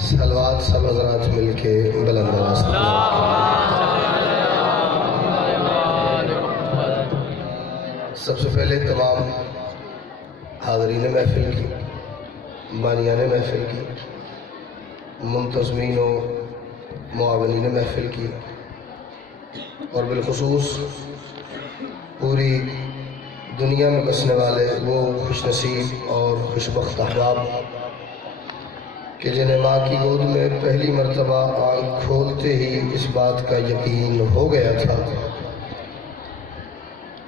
صلوات سب حضرات مل کے بلند آواز سب سے پہلے تمام حاضرین محفل کی، بانیان محفل کی، منتظمین و معاونین محفل کی، اور بالخصوص پوری دنیا میں بسنے والے وہ خوش نصیب اور خوشبخت احباب کہ جنہیں ماں کی گود میں پہلی مرتبہ آنکھ کھولتے ہی اس بات کا یقین ہو گیا تھا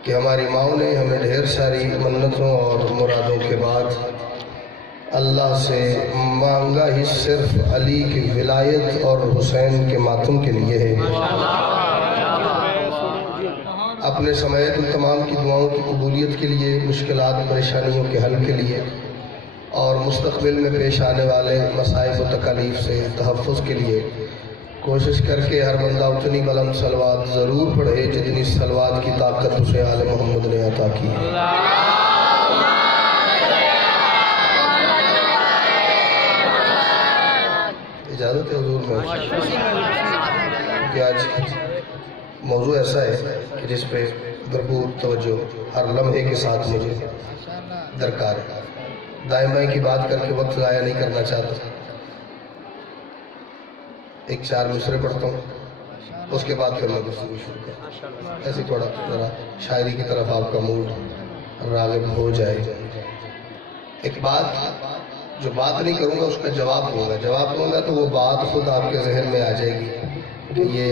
کہ ہماری ماں نے ہمیں ڈھیر ساری منتوں اور مرادوں کے بعد اللہ سے مانگا ہی صرف علی کی ولایت اور حسین کے ماتم کے لیے ہے۔ اپنے سمیت ان تمام کی دعاؤں کی قبولیت کے لیے، مشکلات پریشانیوں کے حل کے لیے، اور مستقبل میں پیش آنے والے مصائب و تکالیف سے تحفظ کے لیے کوشش کر کے ہر بندہ اتنی بلند صلوات ضرور پڑھے جتنی صلوات کی طاقت اسے آل محمد نے عطا کی۔ اجازت ہے حضور میں کہ آج موضوع ایسا ہے کہ جس پہ بھرپور توجہ ہر لمحے کے ساتھ مجھے درکار ہے۔ دائیں بائیں کی بات کر کے وقت ضائع نہیں کرنا چاہتا۔ ایک 4 مصرے پڑھتا ہوں، اس کے بعد پھر میں گفتگو شروع کرتا ہوں، ایسے تھوڑا ذرا شاعری کی طرف آپ کا موڈ راغب ہو جائے۔ ایک بات جو بات نہیں کروں گا اس کا جواب دوں گا تو وہ بات خود آپ کے ذہن میں آ جائے گی کہ یہ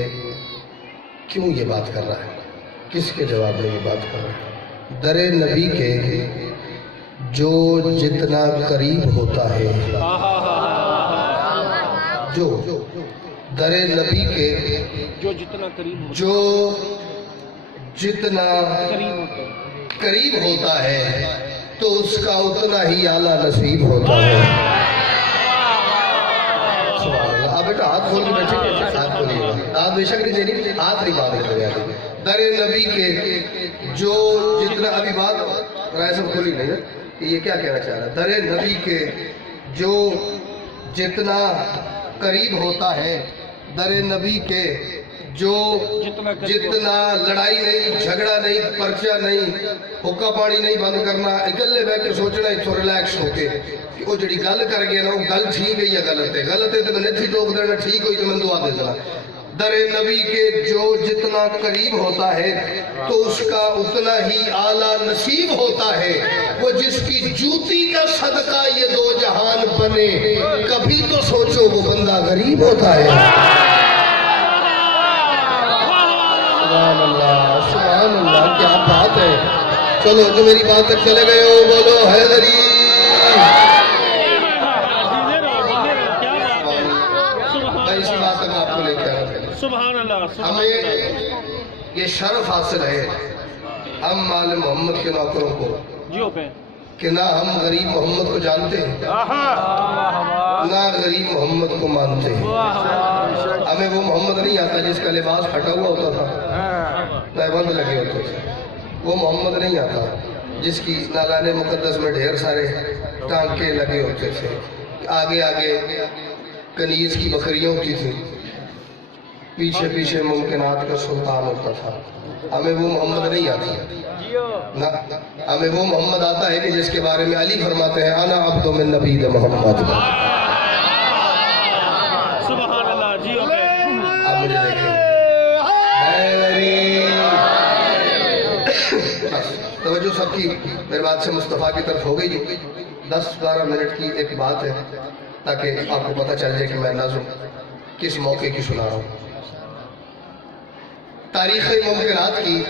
کیوں یہ بات کر رہا ہے، کس کے جواب میں یہ بات کر رہا ہے۔ در نبی کے جو جتنا قریب ہوتا ہے، جو در نبی کے جو جتنا قریب ہوتا ہے تو اس کا اتنا ہی اعلیٰ نصیب ہوتا ہے۔ آپ بیٹا ہاتھ کھول کے بیٹھے، ہاتھ کھولیے، ہاتھ بے شک نہیں دینی، ہاتھ نہیں باندھ کر گیا۔ در نبی کے جو جتنا، ابھی بات رائے سب کھولی نہیں ہے کہ یہ کیا کہنا چاہ رہا ہے۔ در نبی کے جو جتنا قریب ہوتا ہے، در نبی کے جو جتنا لڑائی نہیں، جھگڑا نہیں، پرچہ نہیں، حکا پانی نہیں بند کرنا، اکلے بیٹھ کے سوچنا اتھو ریلیکس ہو کے کہ وہ جڑی گل کر گیا نا وہ گل ٹھیک ہے یا غلط ہے، غلط ہے تو میں نے ٹوک دینا، ٹھیک ہوئی تو میں دعا دے دینا۔ در نبی کے جو جتنا قریب ہوتا ہے تو اس کا اتنا ہی اعلیٰ نصیب ہوتا ہے۔ وہ جس کی جوتی کا صدقہ یہ 2 جہان بنے، کبھی تو سوچو وہ بندہ غریب ہوتا ہے۔ سبحان اللہ، سبحان اللہ، کیا بات ہے۔ چلو جو میری بات تک چلے گئے ہو بولو حیدری۔ اسی بات تک آپ کو لے کے آنا تھا۔ سبحان اللہ، ہمیں یہ شرف حاصل ہے ہم آل محمد کے نوکروں کو کہ نہ ہم غریب محمد کو جانتے ہیں نہ غریب محمد کو مانتے ہیں۔ ہمیں وہ محمد نہیں آتا جس کا لباس پھٹا ہوا ہوتا تھا، تہبند لگے ہوتے تھے۔ وہ محمد نہیں آتا جس کی نالان مقدس میں ڈھیر سارے ٹانکے لگے ہوتے تھے، آگے آگے کنیز کی بکریوں کی تھی، پیچھے پیچھے ممکنات کا سلطان ہوتا تھا۔ ہمیں وہ محمد نہیں آتا، ہمیں وہ محمد آتا ہے کہ جس کے بارے میں علی فرماتے ہیں انا عبد من نبی محمد۔ سبحان اللہ، جی آپ مجھے دیکھیں، توجہ سب کی میرے بات سے مصطفیٰ کی طرف ہو گئی۔ 10-12 منٹ کی ایک بات ہے تاکہ آپ کو پتہ چل جائے کہ میں نظم کس موقع کی سنا رہا ہوں۔ تاریخ ممکنات کی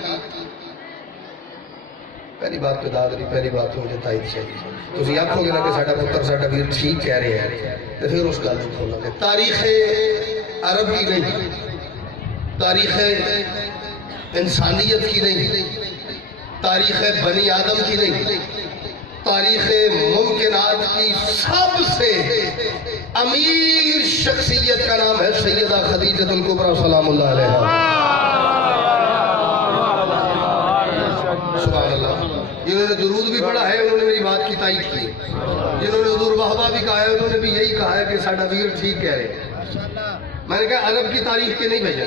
پہلی بات پہ دادری، پہلی بات تو مجھے تائید چاہیے۔ تو اسی آپ کو گنا کہ ساڑھا پتر ساڑھا ویر ٹھیک کہہ رہے ہیں تو پھر اس گل کو کھولا کہ تاریخ عرب کی نہیں، تاریخ انسانیت کی نہیں، تاریخ بنی آدم کی نہیں، تاریخ ممکنات کی سب سے امیر شخصیت کا نام ہے سیدہ خدیجہ الکبریٰ سلام اللہ علیہا۔ سبحان اللہ، जिन्होंने दुरूद भी पढ़ा है उन्होंने मेरी बात की तायीद की, जिन्होंने हुजूर वाहवा भी कहा है उन्होंने भी यही कहा है कि साडा वीर ठीक कह रहे हैं। मैंने कहा अरब की तारीख के नहीं भेजा,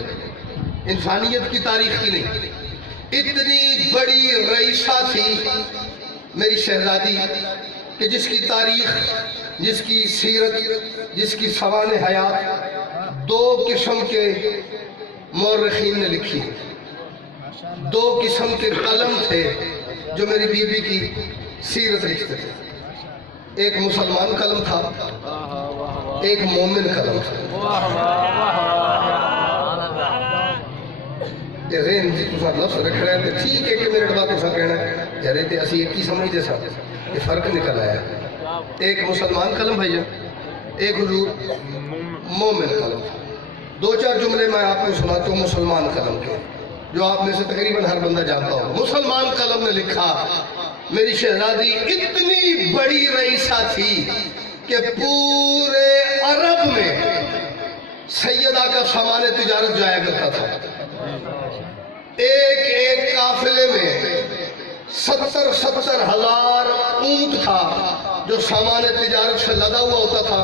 इंसानियत की तारीख की नहीं। इतनी बड़ी रईसा थी मेरी शहजादी कि जिसकी तारीख, जिसकी सीरत, जिसकी सवान हयात दो किस्म के मौरखीन ने लिखी है। दो किस्म के कलम थे जो मेरी बीबी की सीरत लिखते थे। एक मुसलमान कलम था, एक मोमिन कलम था। लफ्ज रख रहे थे, ठीक है कि मेरे बाद तुसा कहना यार ते असी एक ही समझते सा, ये फर्क निकल आया। एक मुसलमान कलम भैया, एक हुजूर मोमिन कलम। दो चार जुमले मैं आपको सुनाता हूँ मुसलमान कलम के, जो आप में से तकरीबन हर बंदा जानता हो। मुसलमान कलम ने लिखा, मेरी शहजादी इतनी बड़ी रईसा थी कि पूरे अरब में सैयदा का सामान तिजारत जाया करता था। एक एक काफिले में 70-70 हजार ऊंट था जो सामान तिजारत से लदा हुआ होता था,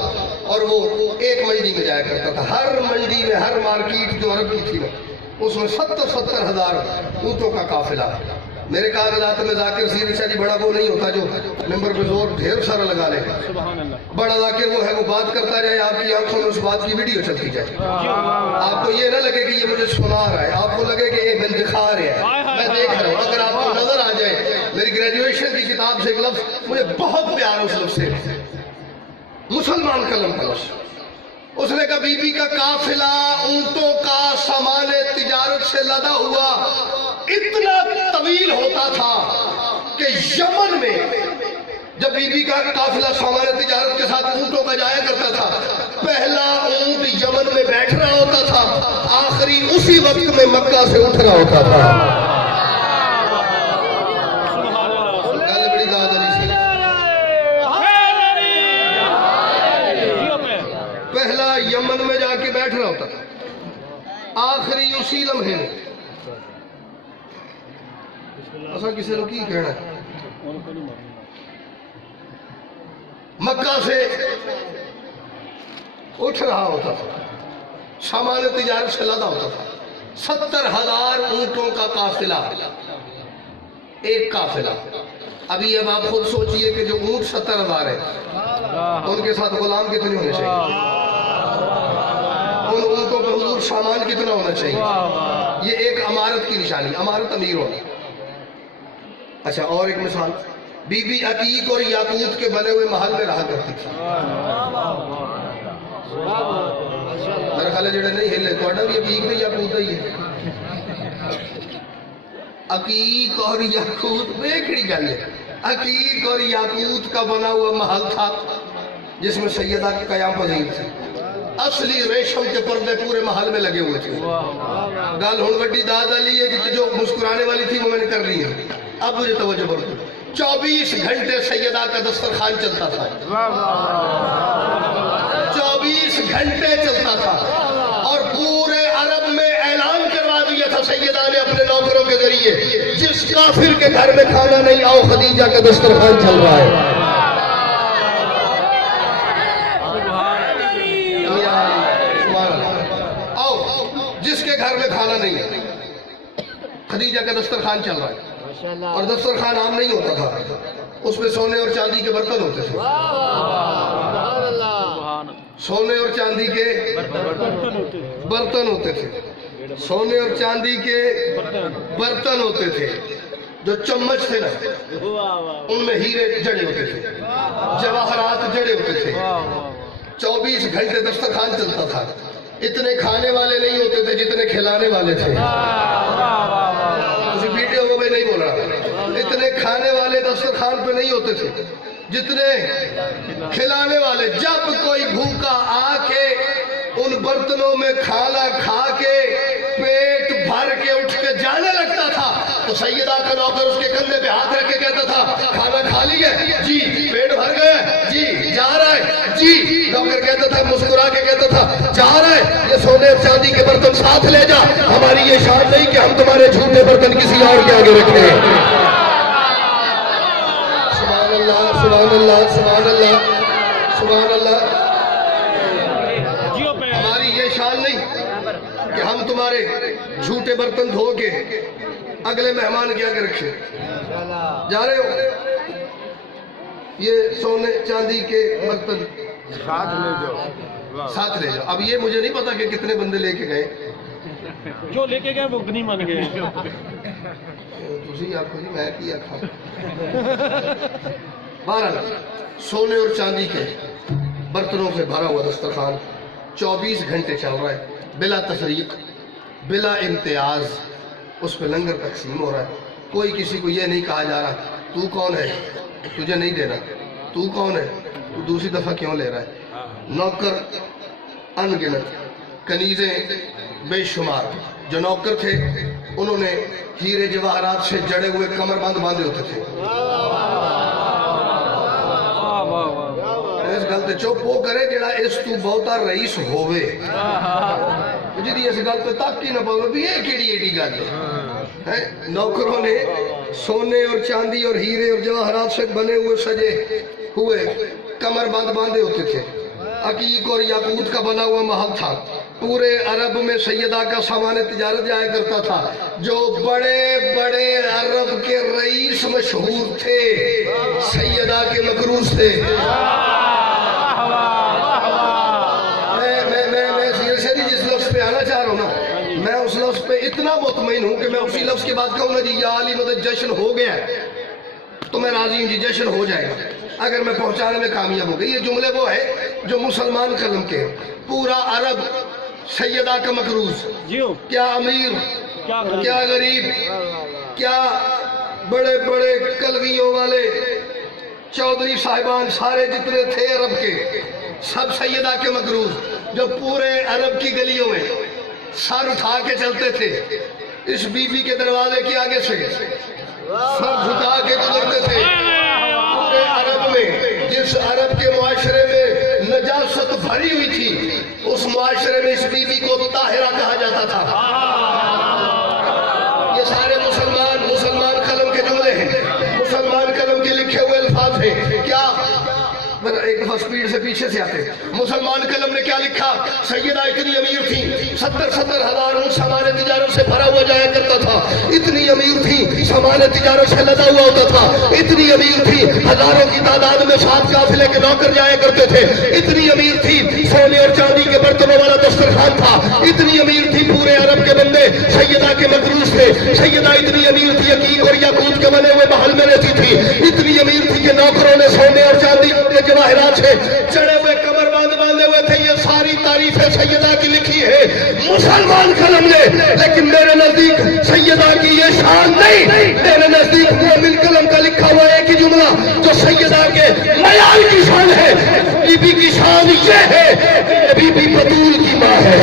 और वो एक मंडी में जाया करता था। हर मंडी में, हर मार्केट जो अरब की थी उसमें 70-70 हजार ऊंटों का काफिला। मेरे कागजात में जाकिर सीरी शाह जी बड़ा वो नहीं होता जो नंबर पे जोर ढेर सारा लगा ले। बड़ा जाकिर वो है, वो बात करता रहे, आपकी आंखों में उस बात की वीडियो चलती जाए। आपको ये ना लगे कि ये मुझे सुना रहा है, आपको लगे कि ये मैं दिखा रहा है, मैं देख रहा हूँ। अगर आपको नजर आ जाए, मेरी ग्रेजुएशन की किताब से एक लफ्ज मुझे बहुत प्यार उस लफ्ज से, मुसलमान कलम का लफ्ज। उसने कहा बीबी का काफिला ऊंटों का सामान तिजारत से लदा हुआ इतना तवील होता था कि यमन में जब बीबी का काफिला सामान तिजारत के साथ ऊंटों का जाया करता था, पहला ऊंट यमन में बैठ रहा होता था, आखिरी उसी वक्त में मक्का से उठ रहा होता था। पहला यमन में जाके बैठ रहा होता था, आखिरी उसी लम्हे में। ऐसा किसी ने की कहना है, मक्का से उठ रहा होता था, सामान तिजारत से लदा होता था। 70 हजार ऊंटों का काफिला, एक काफिला। अभी अब आप खुद सोचिए कि जो ऊंट 70 हजार है, उनके साथ गुलाम कितने होने चाहिए, उन ऊंटों पे हुजूर सामान कितना होना चाहिए। ये एक अमारत की निशानी, अमारत अमीर होना। अच्छा, और एक मिसाल, बीबी अतीक और याकूत के बने हुए महल में रहा करती थी। मेरा ख्याल है जेड़ा नहीं हिले तो भी अकीक नहीं याकूत ही है। अकीक और याकूत बेखड़ी गल है। अकीक और याकूत का बना हुआ महल था जिसमें सैयदा कयाम पजीर थी। असली रेशम के पर्दे पूरे महल में लगे हुए थे। गल हुन वड्डी दाद वाली है, जो मुस्कुराने वाली थी वो मैंने कर ली है। अब मुझे तवज्जो करो, 24 घंटे सैयदा का दस्तरखान चलता था। 24 घंटे चलता था, और पूरे अरब में ऐलान करवा दिया था सैयदा ने अपने नौकरों के जरिए, जिस काफिर के घर में खाना नहीं, आओ खदीजा का दस्तरखान चल रहा है। आओ, जिसके घर में खाना नहीं है, खदीजा का दस्तरखान चल रहा है। और दस्तरखान आम नहीं होता था, उसमें सोने और चांदी के बर्तन होते थे। सोने और चांदी के बर्तन होते थे, सोने और चांदी के बर्तन होते थे। जो चम्मच थे ना, उनमें हीरे जड़े होते थे, जवाहरात जड़े होते थे। 24 घंटे दस्तरखान चलता था। इतने खाने वाले नहीं होते थे जितने खिलाने वाले थे। वीडियो में नहीं बोल रहा, इतने खाने वाले दस्तरखान पे नहीं होते थे जितने खिलाने वाले। जब कोई भूखा आके उन बर्तनों में खाना खा के पेट भर के उठ के जाने लगता था, तो सैयदा का नौकर उसके कंधे पे हाथ रख के कहता था, खाना खा लिया जी, पेट भर गया जी, जा रहा है जी। नौकर कहता था, मुस्कुरा के कहता था, जा रहा है, ये सोने और चांदी के बर्तन साथ ले जा। हमारी ये शान नहीं कि हम तुम्हारे झूठे बर्तन किसी और के आगे रखें। सुभान अल्लाह, सुभान अल्लाह, सुभान अल्लाह। जियो पे हमारी ये शान नहीं कि हम तुम्हारे झूठे बर्तन धो के अगले मेहमान के आगे रखे। जा रहे हो, ये सोने चांदी के बर्तन साथ ले जाओ। साथ ले जाओ। अब ये मुझे नहीं पता कि कितने बंदे लेके गए, जो लेके गए वो गनी मन गए। तुसी आखो जी मैं की आखा। बहरहाल सोने और चांदी के बर्तनों से भरा हुआ दस्तरखान 24 घंटे चल रहा है, बिला तफरीक, बिला इम्तियाज। उस पर लंगर तकसीम हो रहा है। कोई किसी को ये नहीं कहा जा रहा तू कौन है, तुझे नहीं देना, तू कौन है, तू दूसरी दफा क्यों ले रहा है। नौकर अनगिनत, कनीजें बेशुमार। जो नौकर थे उन्होंने हीरे जवाहरात से जड़े हुए कमरबंद बांधे होते थे। इस गल ते चुप वो करे जेड़ा इस तू बहुता रईस होवे, जिदी इस गल पे तक ही ना पावे भी ये केड़ी एडी गल है। नौकरों ने सोने और चांदी और हीरे और जवाहरात से बने हुए सजे हुए कमरबंद बांधे होते थे। अकीक और याकूत का बना हुआ महल था। पूरे अरब में सैयदा का सामान तिजारत जाया करता था। जो बड़े बड़े अरब के रईस मशहूर थे सैयदा के मकरूज थे। मैं सीरियसली जिस लफ्ज पे आना चाह रहा हूँ ना, मैं उस लफ्ज पे इतना मुतमईन हूँ कि मैं उसी लफ्ज के बाद कहूँ ना जी या अली मतलब जश्न हो गया तो मैं राजी हूँ जी, जश्न हो जाएगा अगर मैं पहुंचाने में कामयाब हो गई। ये जुमले वो है जो मुसलमान कलम के। पूरा अरब सैयदा का मकरूज, जियो क्या अमीर क्या क्या गरीब, क्या बड़े बड़े कलगियों वाले चौधरी साहिबान सारे जितने थे अरब के सब सैयदा के मकरूज, जो पूरे अरब की गलियों में सर उठा के चलते थे। इस बीबी के दरवाजे के आगे से सर झुका के गुजरते थे। पूरे अरब में जिस अरब के मुआशरे में नजासत भरी हुई थी उस मुआशरे में इस बीबी को ताहिरा कहा जाता था। ये सारे मुसलमान कलम के जुमले हैं, मुसलमान कलम के लिखे हुए अल्फाज हैं। क्या एक दफा स्पीड से पीछे से आते, मुसलमान कलम ने क्या लिखा। सैयदा इतनी अमीर थी, 70-70 हजार ऊँट सामान तिजारत से भरा हुआ जाया करता था। इतनी अमीर थी, सामान तिजारत से लदा हुआ होता था। इतनी अमीर थी, हजारों की तादाद में 7 काफिले के नौकर जाया करते थे। इतनी अमीर थी, सोने और चांदी के बर्तनों वाला दस्तरखान था। इतनी अमीर थी, पूरे अरब के बंदे सैयदा के मकरूज थे। सैयदा इतनी अमीर थी, अकीक और याकूत के बने हुए महल में रहती थी। इतनी अमीर थी कि नौकरों ने सोने और चांदी के जवाहरात से चढ़े हुए कमरबंद बांधे हुए थे। ये सारी तारीफें सैयदा की लिखी है मुसलमान कलम ने, लेकिन मेरे नजदीक सैयदा की ये शान नहीं। मेरे नजदीक मोमिन कलम का लिखा हुआ एक ही जुमला जो सैयदा के मयाल की शान है। बीबी की शान ये है, बीबी बतूल की माँ है।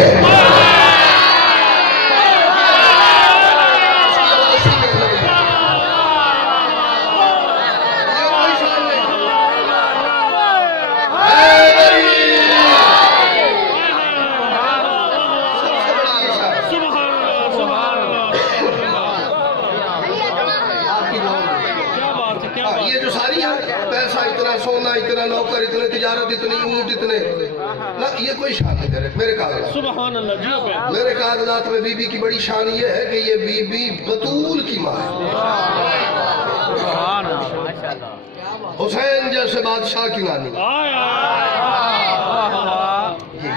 ये जो सारी है पैसा इतना, सोना इतना, नौकर इतने, तिजारत इतनी, ऊंट इतने ना, ये कोई शान नहीं करे। मेरे कागजात, सुभान अल्लाह, जियो पे मेरे कागजात में बीबी की बड़ी शान ये है कि ये बीबी बतूल की माँ है। हुसैन जैसे बादशाह की नानी।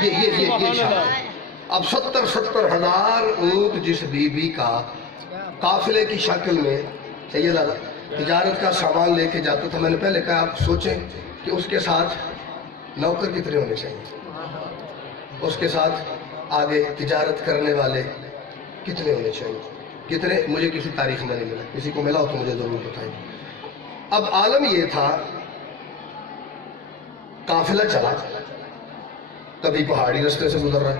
ये शान। अब 70-70 हजार ऊंट जिस बीबी का काफिले की शक्ल में सैयदा तिजारत का सामान लेके जाता था। मैंने पहले कहा आप सोचें कि उसके साथ नौकर कितने होने चाहिए, उसके साथ आगे तिजारत करने वाले कितने होने चाहिए, कितने। मुझे किसी तारीख में नहीं मिला, किसी को मिला हो तो मुझे जरूर बताइए। अब आलम ये था, काफिला चला, कभी पहाड़ी रास्ते से गुजर रहा है,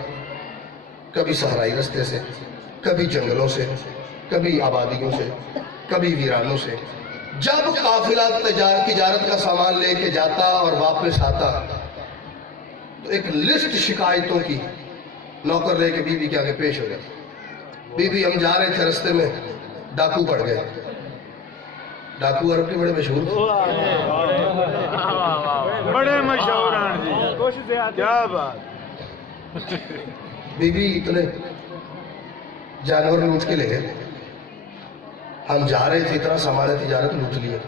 कभी सहराई रास्ते से, कभी जंगलों से, कभी आबादियों से, कभी वीरानों से। जब काफिला तिजारत का सामान लेके जाता और वापस आता तो एक लिस्ट शिकायतों की नौकर लेके बीबी के आगे पेश हो जाता। बीबी हम जा रहे थे, रास्ते में डाकू पड़ गए, डाकू अरब के बड़े मशहूर थे। बड़े मशहूर हैं जी, क्या बात। बीबी इतने जानवर लूट के ले गए, हम जा रहे थे, इतना सामान तिजारत लूट लिया,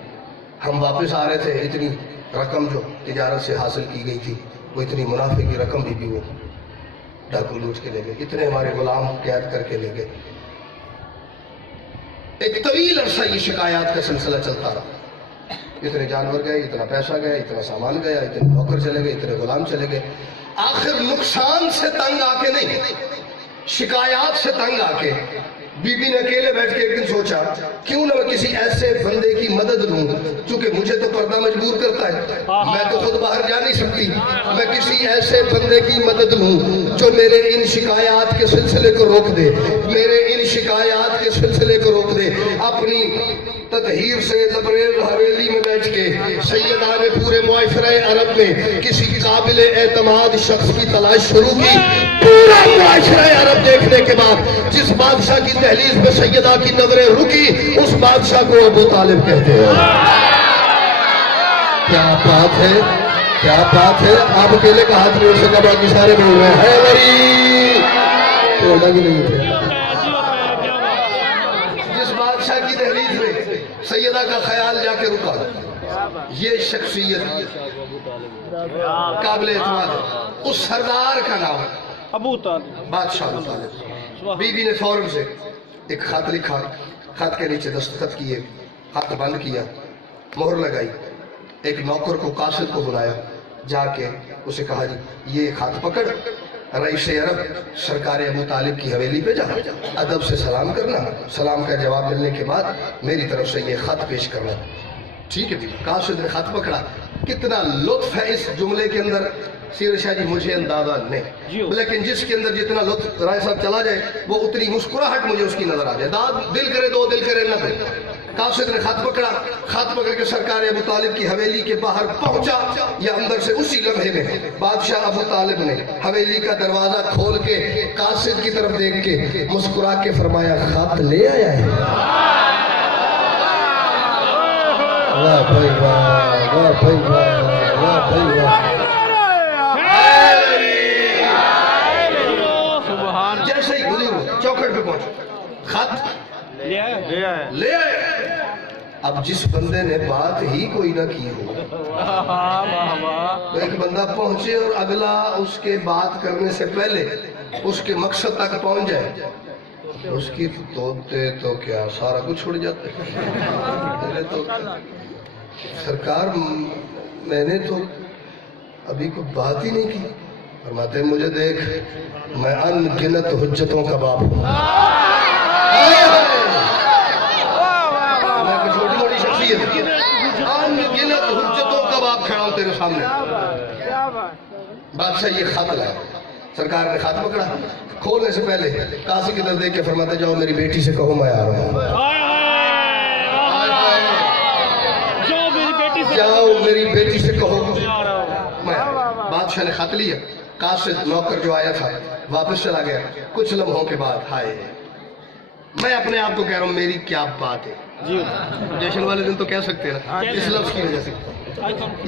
हम वापस आ रहे थे, इतनी रकम जो तिजारत से हासिल की गई थी वो इतनी मुनाफे की रकम बीबी वो डाकू लूट के ले गए, इतने हमारे गुलाम कैद करके ले गए। एक तवील अरसा ये शिकायत का सिलसिला चलता रहा, इतने जानवर गए, इतना पैसा गया, इतना सामान गया, इतने नौकर चले गए, इतने गुलाम चले गए। आखिर नुकसान से तंग आके नहीं, शिकायत से तंग आके बीबी ने अकेले बैठ के एक दिन सोचा क्यों ना मैं किसी ऐसे बंदे की मदद लूं, क्योंकि मुझे तो पर्दा मजबूर करता है, मैं तो खुद बाहर जा नहीं सकती, मैं किसी ऐसे बंदे की मदद लूं जो मेरे इन शिकायत के सिलसिले को रोक दे, मेरे इन शिकायत के सिलसिले को रोक दे। अपनी तदहीर से लबरेज हवेली में बैठ के सैयदा ने पूरे मुआशरे अरब में किसी काबिल एतमाद शख्स की तलाश शुरू की। पूरा मुआशरे अरब देखने के बाद जिस बादशाह की दहलीज में सैयदा की नजरें रुकी, उस बादशाह को अबू तालिब कहते हैं। क्या बात है, क्या बात है। आप अकेले का हाथ नहीं हो सका, बाकी सारे बोल रहे हैं तो भी नहीं थे। जिस बादशाह की दहलीज में सैयदा का ख्याल जाके रुका, ये शख्सियत काबिल एतमाद है। उस सरदार का नाम अबू तालिब, बादशाह अबू तालिब। बीबी ने फौरन से एक खत लिखा, खत के नीचे दस्तखत किए, खत बंद किया, मोहर लगाई, एक नौकर को कासिद को बुलाया, जाके उसे कहा जी ये खत पकड़, रईस अरब सरकार अबू तालिब की हवेली पे जा, अदब से सलाम करना, सलाम का जवाब मिलने के बाद मेरी तरफ से ये खत पेश करना। ठीक है, कासिद ने खत पकड़ा। कितना लुत्फ है इस जुमले के अंदर शेर शाह जी मुझे अंदाजा नहीं, लेकिन जिसके अंदर जितना लुत्फ राय साहब चला जाए वो उतनी मुस्कुराहट मुझे उसकी नजर आ जाए। दाद दिल करे दो, दिल करे न दो। कासिद ने खत पकड़ा, खत पकड़ के सरकार अबू तालिब की हवेली के बाहर पहुंचा, या अंदर से उसी लम्हे में बादशाह अबू तालिब ने हवेली का दरवाजा खोल के कासिद की तरफ देख के मुस्कुरा के फरमाया खत ले आया है। वाह भाई वाह, वाह भाई वाह, वाह भाई वाह। जैसे ही हुजूर चौखट पे पहुंचे, खत ले आए। अब जिस बंदे ने बात ही कोई ना की हो, तो एक बंदा पहुंचे और अगला उसके बात करने से पहले उसके मकसद तक पहुंच जाए, उसकी तोते तो क्या सारा कुछ छोड़ जाते हैं। तो सरकार मैंने तो अभी कोई बात ही नहीं की, फरमाते मुझे देख मैं अनगिनत हुज्जतों का बाप हूं, मैं कोई छोटी मोटी शख्सियत, अनगिनत हुज्जतों का बाप खड़ा हूं तेरे सामने। बादशाह ये खत लाया, सरकार ने खत पकड़ा, खोलने से पहले काशी की तरफ देख के फरमाते जाओ मेरी बेटी से कहो मैं आ रहा हूं, जाओ मेरी बेटी से कहो मैं। बादशाह ने खत लिया, कासिद नौकर जो आया था वापस चला गया। कुछ लम्हों के बाद हाय, मैं अपने आप को कह रहा हूँ मेरी क्या बात है जी। जश्न वाले दिन तो कह सकते हैं ना, इस लफ्ज की वजह से।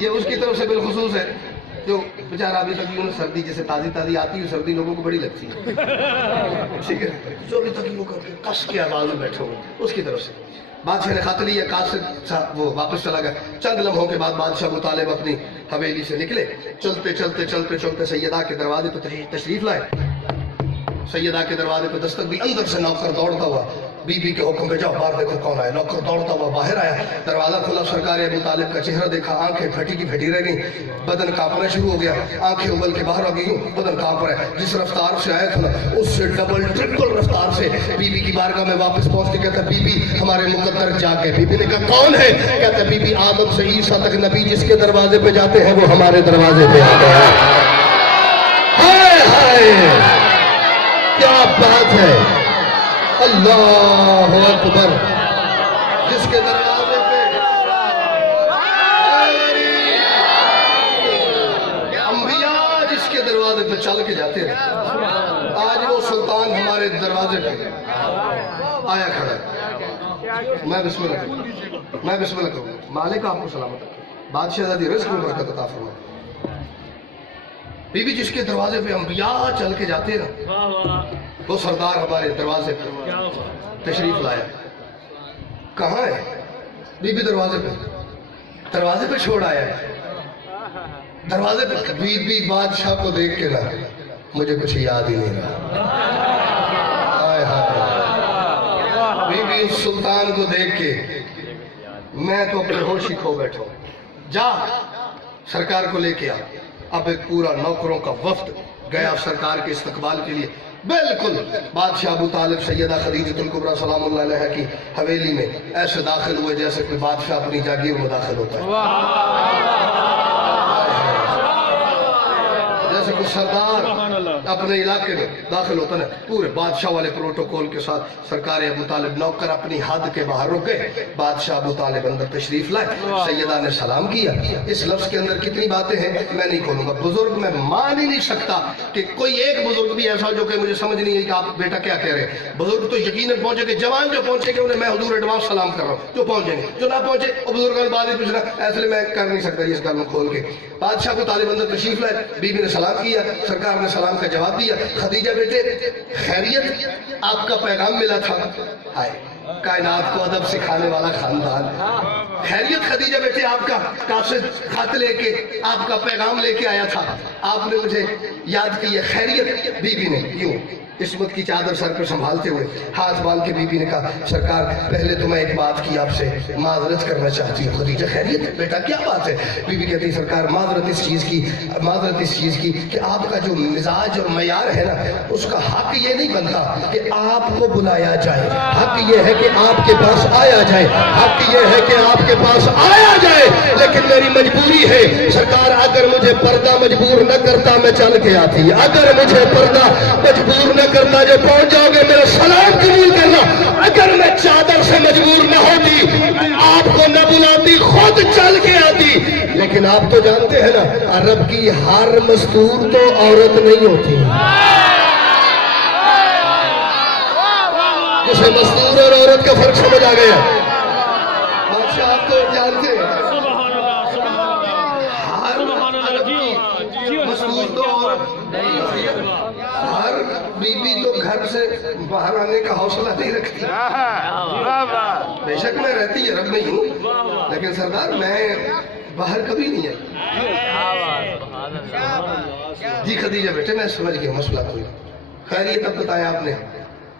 ये उसकी तरफ से बिलखुसूस है जो बेचारा अभी तक सर्दी जैसे ताजी ताजी आती है, सर्दी लोगों को बड़ी लगती है, ठीक है, जो अभी तक वो करके कस के आवाज में बैठे हो, उसकी तरफ से। बादशाह ने खत लिया, कासिद वो वापस चला गया। चंद लम्हों के बाद बादशाह अबू तालिब अपनी हवेली से निकले, चलते चलते चलते चलते सैयदा के दरवाजे पर तशरीफ लाए। सैयदा के दरवाजे पर दस्तक दी, अंदर से नौकर दौड़ता हुआ बीबी के हुक्म पे जाओ बाहर देखो कौन आया। नौकर दौड़ता हुआ बाहर आया, दरवाजा खुला, सरकार अबू तालिब का चेहरा देखा, आंखें फटी की फटी रह गई, बदन कांपना शुरू हो गया, आंखें उबल के बाहर आ गई, बदन कांप रहा है। जिस रफ्तार से आया था ना उससे डबल ट्रिपल रफ्तार से बीबी की बारगाह में वापस पहुंच के कहता बीबी हमारे मुकद्दर जाग गए। बीबी ने कहा कौन है? कहता बीबी आदम से ईसा तक नबी जिसके दरवाजे पे जाते हैं वो हमारे दरवाजे पे आ गया। हाय हाय क्या बात है, अल्लाह अकबर। जिसके दरवाजे पे अंबिया जिसके दरवाजे पे चल के जाते हैं, आज वो सुल्तान हमारे दरवाजे पे आया खड़ा है। मैं बिस्मिल्लाह करूँ। मालिक आपको सलामत रखे, बादशाहजादी रिज़्क़ में बरकत अता फरमाए। बीबी जिसके दरवाजे पे अंबिया चल के जाते हैं ना, वो सरदार हमारे दरवाजे पे तशरीफ लाया। कहाँ है? बीबी दरवाजे पे छोड़ आया है। दरवाजे पे बीबी बादशाह को देख के ना, मुझे कुछ याद ही नहीं रहा। हाय हाय, बीबी उस सुल्तान को देख के मैं तो अपने होश ही खो बैठा हूं। जा सरकार को लेके आ। अब एक पूरा नौकरों का वफ्द गया सरकार के इस्तकबाल के लिए। बिल्कुल बादशाह अबू तालिब सैयदा खदीजतुल कुबरा सलामुल्लाह अलैहा की हवेली में ऐसे दाखिल हुए जैसे कोई बादशाह अपनी जागीर में दाखिल होता है, जैसे कोई सरदार अपने इलाके में दाखिल होता है। पूरे बादशाह वाले प्रोटोकॉल के साथ सरकार अबू तालिब नौकर अपनी हद के बाहर रुक गए। बादशाह अबू तालिब अंदर तशरीफ लाए, सैयदा ने सलाम किया। इस लफ्ज के अंदर कितनी बातें हैं मैं नहीं खोलूंगा। बुजुर्ग मैं मान ही नहीं सकता कि कोई एक बुजुर्ग भी ऐसा जो कि मुझे समझ नहीं है कि आप बेटा क्या कह रहे हैं। बुजुर्ग तो यकीनन पहुंचेंगे, जवान जो पहुंचेंगे उन्हें मैं हुजूर एडवांस सलाम कर रहा हूँ, जो पहुंचेंगे। जो ना पहुंचे वो बुजुर्ग बाद में पूछना, ऐसे मैं कर नहीं सकता इस ਗੱਲ ਨੂੰ खोल के। बादशाह अबू तालिब अंदर तशरीफ लाए, बीबी ने सलाम किया, सरकार ने सलाम का जवाब दिया। खदीजा बेटे खैरियत, आपका पैगाम मिला था। हाय, कायनात को अदब सिखाने वाला खानदान। खैरियत खदीजा बेटे, आपका कासिद खत लेके आपका पैगाम लेके आया था, आपने मुझे याद की है। खैरियत? बीबी ने यूं इस्मत की चादर सर पर संभालते हुए हाथ बांध के बीबी ने कहा, सरकार पहले तो मैं एक बात की आपसे माजरत करना चाहती हूँ। खदीजा खैरियत बेटा, क्या बात है? बीबी कहती है, सरकार माजरत इस चीज़ की कि आपका जो मिजाज और मयार है ना, उसका हक ये नहीं बनता कि आपको बुलाया जाए। हक ये है कि आपके पास आया जाए, हक ये है कि आपके पास आया जाए। लेकिन मेरी मजबूरी है सरकार, अगर मुझे पर्दा मजबूर न करता मैं चल के आती। अगर मुझे पर्दा मजबूर न करता, जो पहुंच जाओगे मेरा सलाम कबूल करना। अगर मैं चादर से मजबूर न होती, आपको न बुलाती, खुद चल के आती। लेकिन आप तो जानते हैं ना, अरब की हर मस्तूर तो औरत नहीं होती। जिसे मस्तूर और औरत का फर्क समझ आ गया। बादशाह आप तो जानते हैं, मस्तूर तो औरत नहीं होती। हर बीबी तो घर से बाहर आने का हौसला नहीं रखती। बेशक मैं रहती अरब में हूँ, लेकिन सरदार मैं बाहर कभी नहीं आई। जी खदीजा बेटे, मैं समझ गया मसला कोई। खैरियत अब बताया आपने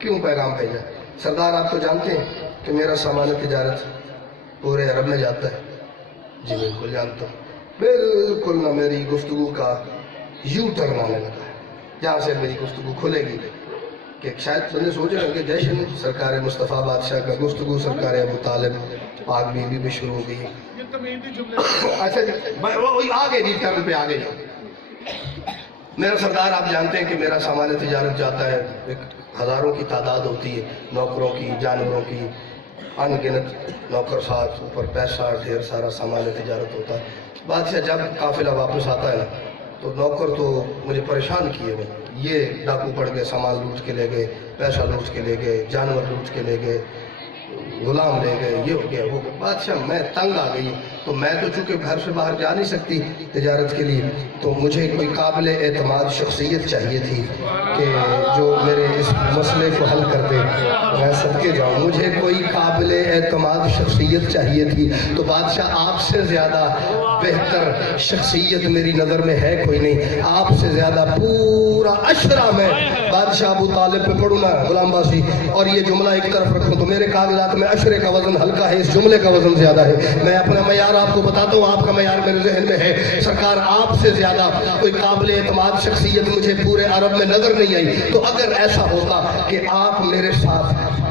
क्यों पैगाम भेजा? सरदार आप तो जानते हैं कि मेरा सामान तिजारत पूरे अरब में जाता है। जी बिल्कुल जानता हूँ। बिल्कुल ना मेरी गुफ्तगू का यू टर्न आने लगा है। जहाँ से मेरी गुफ्तगू खुलेगी कि शायद बंदे सोच रहे होंगे जश्न सरकार मुस्तफ़ा बादशाह का गुफ्तगू सरकार अबू तालिब पाक बीबी भी शुरू हो गई। अच्छा वो आगे जी टर्न पे आगे जाओ। मेरा सरदार आप जानते हैं कि मेरा सामान तिजारत जाता है, एक हज़ारों की तादाद होती है, नौकरों की, जानवरों की, अनगिनत नौकर साथ, ऊपर पैसा, ढेर सारा सामान तिजारत होता है। बादशाह जब काफिला वापस आता है ना, तो नौकर तो मुझे परेशान किए हुए, ये डाकू पड़ गए, सामान लूट के ले गए, पैसा लूट के ले गए, जानवर लूट के ले गए, गुलाम ले गए, ये हो गया वो। बादशाह मैं तंग आ गई। तो मैं तो चूँकि घर से बाहर जा नहीं सकती तिजारत के लिए, तो मुझे कोई काबिल एतमाद शख्सियत चाहिए थी कि जो मेरे इस मसले को हल कर दे। मैं सदके जाऊँ, मुझे कोई काबिल एतमाद शख्सियत चाहिए थी। तो बादशाह आपसे ज़्यादा बेहतर शख्सियत मेरी नज़र में है कोई नहीं। आपसे ज़्यादा पूरा अशरा में बादशाह अबू तालिब पे पढ़ूँ ना गुलामबाजी, और ये जुमला एक तरफ रखूँ तो मेरे काबिलात में अशरे का वजन हल्का है, इस जुमले का वजन ज़्यादा है। मैं अपना मयार आपको बताता हूँ, आपका मयार मेरे जहन में है। सरकार आपसे ज़्यादा कोई काबिल एतमाद शख्सियत मुझे पूरे अरब में नज़र नहीं आई। तो अगर ऐसा होता कि आप मेरे साथ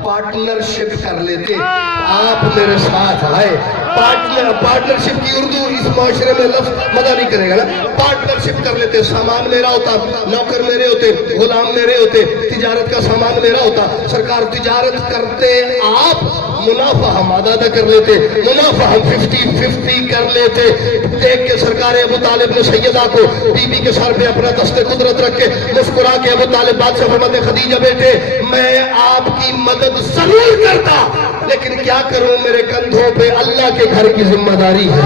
पार्टनरशिप कर लेते, आप मेरे साथ आए, पार्टनरशिप की उर्दू इस माशरे में लफ्ज मजा नहीं करेगा ना। पार्टनरशिप कर लेते, सामान मेरा होता, नौकर मेरे होते, गुलाम मेरे होते, तिजारत का सामान मेरा होता। सरकार तिजारत करते आप, मुनाफा हम आधा कर लेते, मुनाफा हम 50-50 कर लेते। देख के सरकार अबू तालिब ने सैयदा को बीबी के सर पे अपना दस्ते कुदरत रख के मुस्कुरा के अबू तालिब बादशाह फरमाते, खदीजा बेटे मैं आपकी मदद जरूर करता, لیکن کیا کروں میرے کندھوں پہ اللہ کے گھر کی ذمہ داری ہے.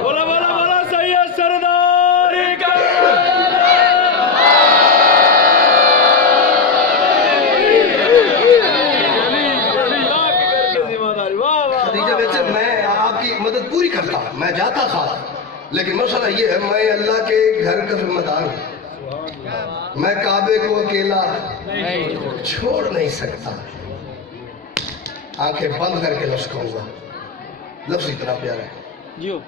بولا بولا بولا سید سرداری کا خدیجہ بیٹے میں آپ کی مدد پوری کرتا ہوں, میں جاتا تھا, لیکن مسئلہ یہ ہے میں اللہ کے گھر کا ذمہ دار ہوں. میں کعبے کو اکیلا چھوڑ نہیں سکتا. آنکھیں بند کر کے لفظ کہوں گا, لفظ اتنا پیارا ہے. جیو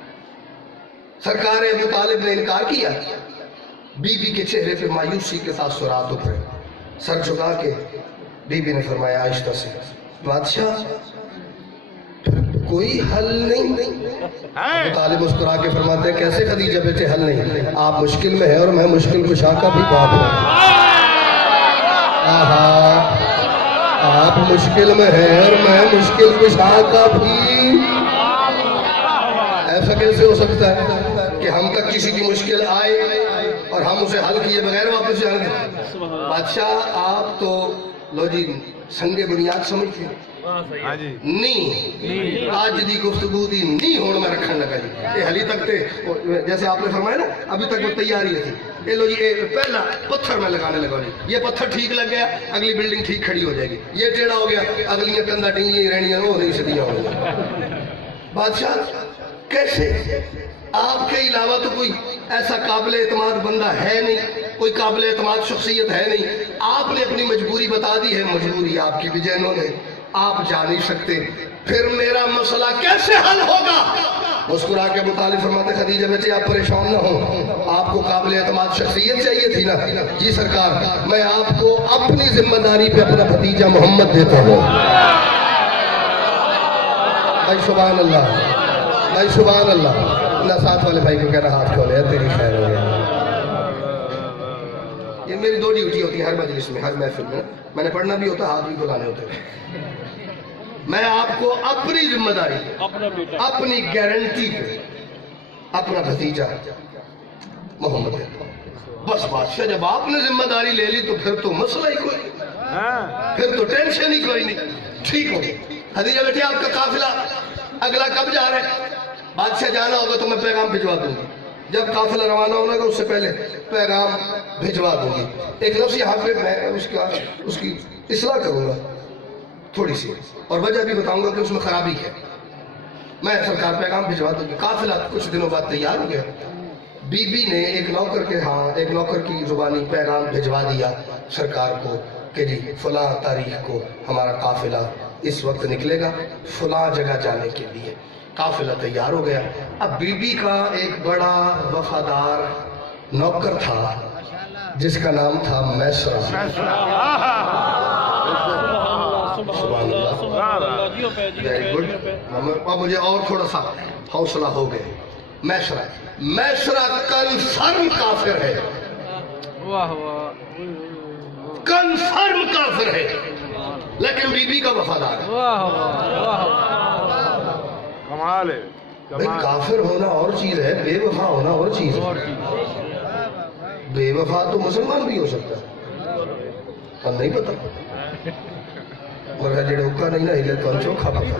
سرکار ابو طالب نے انکار کیا. بی بی کے چہرے پہ مایوسی کے تاثرات اترے. سر جھکا کے بی بی نے فرمایا آہستہ سے, بادشاہ کوئی حل نہیں. ابو طالب مسکرا کے فرماتے ہیں کیسے خدیجہ بیٹے حل نہیں, آپ مشکل میں ہیں اور میں مشکل کشا کا بھی باپ ہوں. آپ مشکل میں ہیں اور میں مشکل کشا کا بھی. ایسا کیسے ہو سکتا ہے کہ ہم تک کسی کی مشکل آئے اور ہم اسے حل کیے بغیر واپس جائیں گے؟ بادشاہ آپ تو لو جی سنگ بنیاد سمجھتے ہیں نہیں آج دی گفتگو دی نہیں ہونے میں رکھنے لگا جی. یہ حلی تک تے جیسے آپ نے فرمایا نا ابھی تک وہ تیاری تھی. یہ لو جی پہلا پتھر میں لگانے لگا جی, یہ پتھر ٹھیک لگ گیا اگلی بلڈنگ ٹھیک کھڑی ہو جائے گی. یہ ٹیڑھا ہو گیا اگلی کندھا ٹینگی رہنی وہ نہیں صدیاں ہو گئی. بادشاہ کیسے؟ آپ کے علاوہ تو کوئی ایسا قابل اعتماد بندہ ہے نہیں, کوئی قابل اعتماد شخصیت ہے نہیں. آپ نے اپنی مجبوری بتا دی ہے, مجبوری آپ کی بھی جینوں نے, آپ جا نہیں سکتے. پھر میرا مسئلہ کیسے حل ہوگا؟ مسکرا کے ابو طالب فرماتے خدیجہ بیٹے آپ پریشان نہ ہوں, آپ کو قابل اعتماد شخصیت چاہیے تھی نا. جی سرکار میں آپ کو اپنی ذمہ داری پہ اپنا بھتیجا محمد دیتا ہوں. بھائی سبحان اللہ, بھائی سبحان اللہ. اللہ ساتھ والے بھائی کو کہنا ہاتھ کھولے تیری خیر ہو گیا. یہ میری دو ڈیوٹی ہوتی ہے ہر مجلس میں, ہر محفل میں نے پڑھنا بھی ہوتا, ہاتھ بھی کھلانے ہوتے ہیں. میں آپ کو اپنی ذمہ داری, اپنا بیٹا اپنی گارنٹی پہ اپنا بھتیجا محمد دیتا ہوں. بس بادشاہ جب آپ نے ذمہ داری لے لی تو پھر تو مسئلہ ہی کوئی, پھر تو ٹینشن ہی کوئی نہیں. ٹھیک ہو خدیجہ بیٹے آپ کا قافلہ اگلا کب جا رہا ہے؟ بادشاہ جانا ہوگا تو میں پیغام بھجوا دوں گی. جب قافلہ روانہ ہونا گا اس سے پہلے پیغام بھجوا دوں گی. ایک لفظ یہاں پہ میں اس کی اصلاح کروں گا تھوڑی سی, اور وجہ بھی بتاؤں گا کہ اس میں خرابی ہے. میں سرکار پیغام بھجوا دوں گی. قافلہ کچھ دنوں بعد تیار ہو گیا. بی بی نے ایک نوکر کی زبانی پیغام بھجوا دیا سرکار کو کہ جی فلاں تاریخ کو ہمارا قافلہ اس وقت نکلے گا فلاں جگہ جانے کے لیے. قافلہ تیار ہو گیا. اب بی بی کا ایک بڑا وفادار نوکر تھا جس کا نام تھا میسرہ. سبحان اللہ. Very good. اب مجھے اور تھوڑا سا حوصلہ ہو گئے. میسرہ کنفرم کافر ہے, کنفرم کافر ہے, لیکن بی بی کا وفادار ہے. کمال ہے. بھئی کافر ہونا اور چیز ہے, بے وفا ہونا اور چیز ہے. بے وفا تو مسلمان بھی ہو سکتا ہے, ہم نہیں پتا. مگر جڑے اوکا نہیں نہ ہلے تو چوکھا پتا.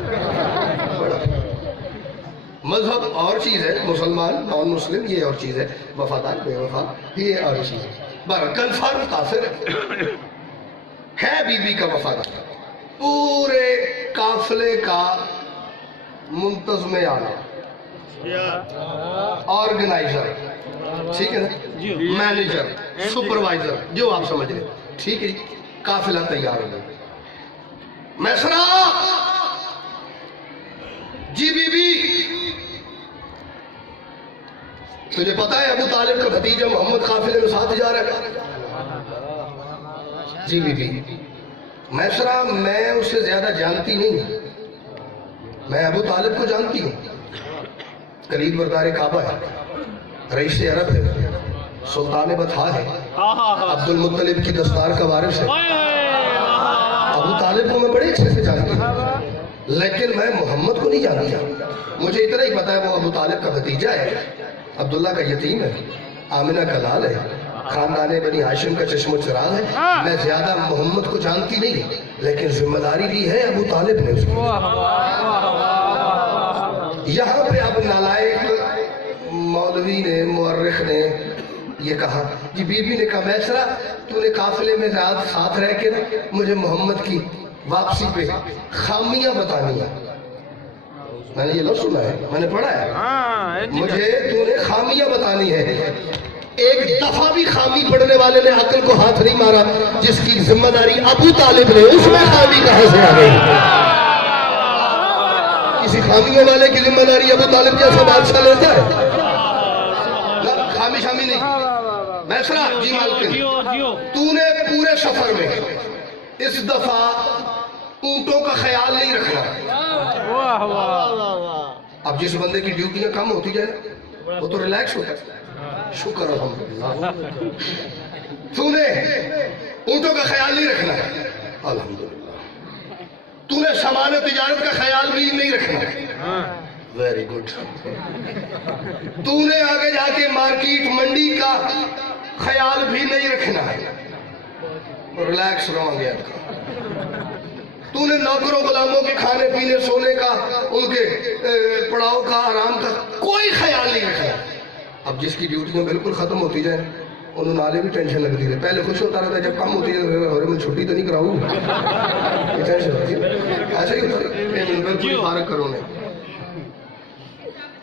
مذہب اور چیز ہے, مسلمان نان مسلم یہ اور چیز ہے, وفادار بے وفا یہ اور چیز ہے. کنفرم کافر ہے بی بی کا وفادار. پورے قافلے کا منتظم اعلیٰ, آرگنائزر, ٹھیک ہے نا, مینیجر, سپروائزر, جو آپ سمجھ رہے, ٹھیک ہے. قافلہ تیار ہو گیا. میسرہ جی بی بی تجھے پتا ہے ابو طالب کا بھتیجا محمد قافلے میں ساتھ جا رہا ہے؟ G B be. میسرہ میں اسے زیادہ جانتی نہیں, میں ابو طالب کو جانتی ہوں. قریب بردار کعبہ ہے, رئیس عرب ہے, سلطان بطحا ہے, عبد المطلب کی دستار کا وارث ہے. ابو طالب کو میں بڑے اچھے سے جانتی ہوں, لیکن میں محمد کو نہیں جانتی. مجھے اتنا ہی پتا ہے وہ ابو طالب کا بھتیجا ہے, عبداللہ کا یتیم ہے, آمنہ کا لال ہے, خاندان بنی ہاشم کا چشم و چراغ ہے. میں زیادہ محمد کو جانتی نہیں لیکن ذمہ داری لی ہے ابو طالب نے اس کی. یہاں پہ اب نالائق مولوی نے مورخ نے یہ کہا جی بی بی نے کہا میسرہ تو نے قافلے میں رات ساتھ رہ کے مجھے محمد کی واپسی پہ خامیاں بتانی ہیں. میں نے یہ لفظ سنا ہے, میں نے پڑھا ہے. مجھے تو نے خامیاں بتانی ہے. ایک دفعہ بھی خامی پڑھنے والے نے عقل کو ہاتھ نہیں مارا جس کی ذمہ داری ابو طالب نے, اس میں خامی کہاں سے آ گئی؟ کسی خامیوں والے کی ذمہ داری ابو طالب جیسا بادشاہ لیتا ہے؟ خامی شامی نہیں. میسرہ جی مالکن تو نے پورے سفر میں اس دفعہ اونٹوں کا خیال نہیں رکھنا. اب جس بندے کی ڈیوٹیاں کم ہوتی جائے وہ تو ریلیکس ہوتا ہے. شکر الحمدللہ. تو نے اونٹوں کا خیال نہیں رکھنا ہے الحمدللہ. تو نے سامان تجارت کا خیال بھی نہیں رکھنا. Very good. تو نے آگے جا کے مارکیٹ منڈی کا خیال بھی نہیں رکھنا ہے. ریلیکس رہوں گے. تو نے نوکروں غلاموں کے کھانے پینے سونے کا ان کے پڑاؤ کا آرام کا کوئی خیال نہیں رکھنا. اب جس کی ڈیوٹیاں بالکل ختم ہوتی جائیں انہوں نالے بھی ٹینشن لگتی رہے. پہلے خوش ہوتا رہتا ہے جب کم ہوتی ہے میں چھٹی تو نہیں کراؤں, یہ ٹینشن ہوتی ہے. ایسا ہی ہوتا ہے بالکل فارغ کرو نے.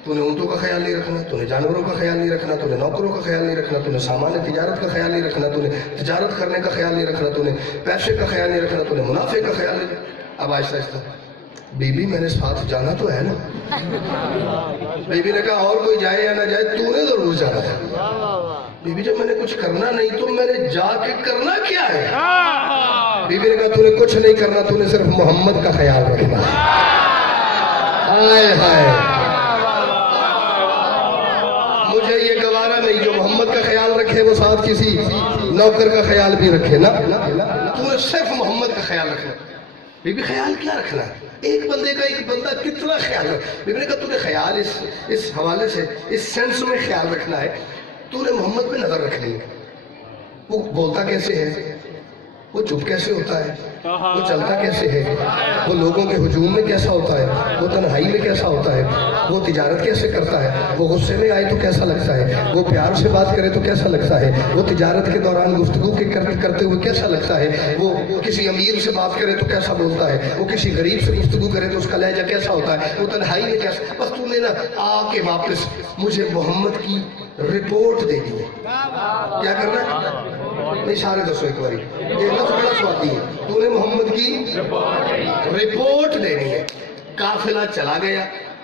تو نے اونٹوں کا خیال نہیں رکھنا, تو نے جانوروں کا خیال نہیں رکھنا, تو نے نوکروں کا خیال نہیں رکھنا, تو نے سامان تجارت کا خیال نہیں رکھنا, تو نے تجارت کرنے کا خیال نہیں رکھنا, تو نے پیسے کا خیال نہیں رکھنا, تو نے منافع کا خیال نہیں رکھنا. اب آہستہ آہستہ بی بی میں نے ساتھ جانا تو ہے نا. بی بی نے کہا اور کوئی جائے یا نہ جائے تو نے ضرور جانا ہے. بی بی جب میں نے کچھ کرنا نہیں تو میں نے جا کے کرنا کیا ہے؟ بی بی نے کہا تو نے کچھ نہیں کرنا, تو نے صرف محمد کا خیال رکھنا. ہائے ہائے, مجھے یہ گوارا نہیں جو محمد کا خیال رکھے وہ ساتھ کسی نوکر کا خیال بھی رکھے نا. تو نے صرف محمد کا خیال رکھنا. بی بی خیال کیا رکھنا ہے؟ ایک بندے کا ایک بندہ کتنا خیال رکھنا. بی بی نے کہا تو نے خیال اس حوالے سے اس سینس میں خیال رکھنا ہے تو نے محمد پہ نظر رکھنی ہے. وہ بولتا کیسے ہے, وہ چپ کیسے ہوتا ہے, وہ چلتا کیسے ہے, وہ لوگوں کے ہجوم میں کیسا ہوتا ہے, وہ تنہائی میں کیسا ہوتا ہے, وہ تجارت کیسے کرتا ہے, وہ غصے میں آئے تو کیسا لگتا ہے, وہ پیار سے بات کرے تو کیسا لگتا ہے, وہ تجارت کے دوران گفتگو کرتے ہوئے کیسا لگتا ہے, وہ کسی امیر سے بات کرے تو کیسا بولتا ہے, وہ کسی غریب سے گفتگو کرے تو اس کا لہجہ کیسا ہوتا ہے, وہ تنہائی میں کیسا. بس تو نے نا آ کے واپس مجھے محمد کی رپورٹ دے دی ہے. کیا کرنا ہے؟ نہیں سارے دسو ایک باری, یہ لفظ بڑا سوادی ہے. تو نے محمد کی رپورٹ دینی ہے. قافلہ چلا گیا.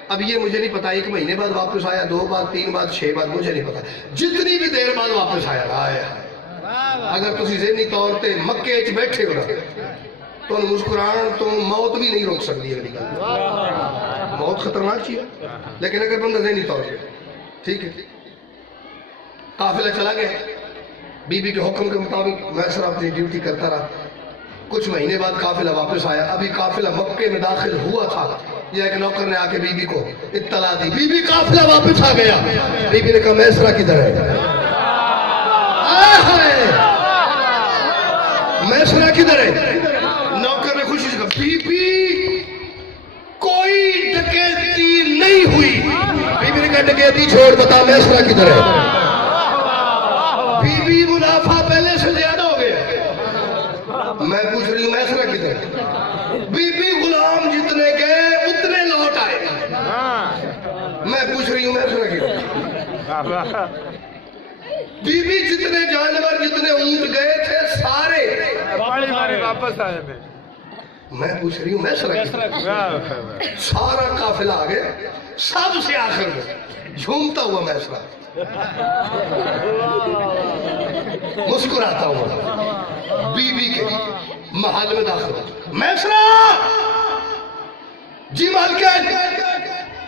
اب یہ مجھے نہیں پتا 1 مہینے بعد واپس آیا, 2 بعد, 3 بعد, 6 بعد, مجھے نہیں پتا. جتنی بھی دیر بعد واپس آیا اگر تسی ذہنی طور تے مکے چ بیٹھے ہو نا تو مسکران تو موت بھی نہیں روک سکتی ہے. موت خطرناک چیز ہے لیکن اگر بندہ ذہنی طور پہ ٹھیک ہے. قافلہ چلا گیا. بی بی کے حکم کے مطابق میسر اپنی ڈیوٹی کرتا رہا. کچھ مہینے بعد قافلہ واپس آیا. ابھی قافلہ مکے میں داخل ہوا تھا, یہ ایک نوکر نے آ کے بی بی کو اطلاع دی. بی بی قافلہ واپس آ گیا. بی بی نے کہا میسرہ کدھر ہے؟ میسرہ کدھر ہے؟ نوکر نے خوشی سے کہا بی بی کوئی ڈکیتی نہیں ہوئی. بی بی نے کہا ڈکیتی چھوڑ, بتا میسرہ کدھر ہے؟ بی بی منافع پہلے سے زیادہ ہو گیا. میں پوچھ رہی ہوں میسرہ کدھر ہے؟ بی بی غلام جتنے گئے اتنے لوٹ آئے. میں پوچھ رہی ہوں میسرہ کدھر ہے؟ بی بی جتنے جانور جتنے اونٹ گئے تھے سارے واپس آئے. میں پوچھ رہی ہوں میسرہ کدھر ہے؟ سارا قافلہ آ گیا. سب سے آخر میں جھومتا ہوا میسرہ, مسکراتا ہوا بی بی کے محل میں داخل ہوا. میسرہ جی مالکین.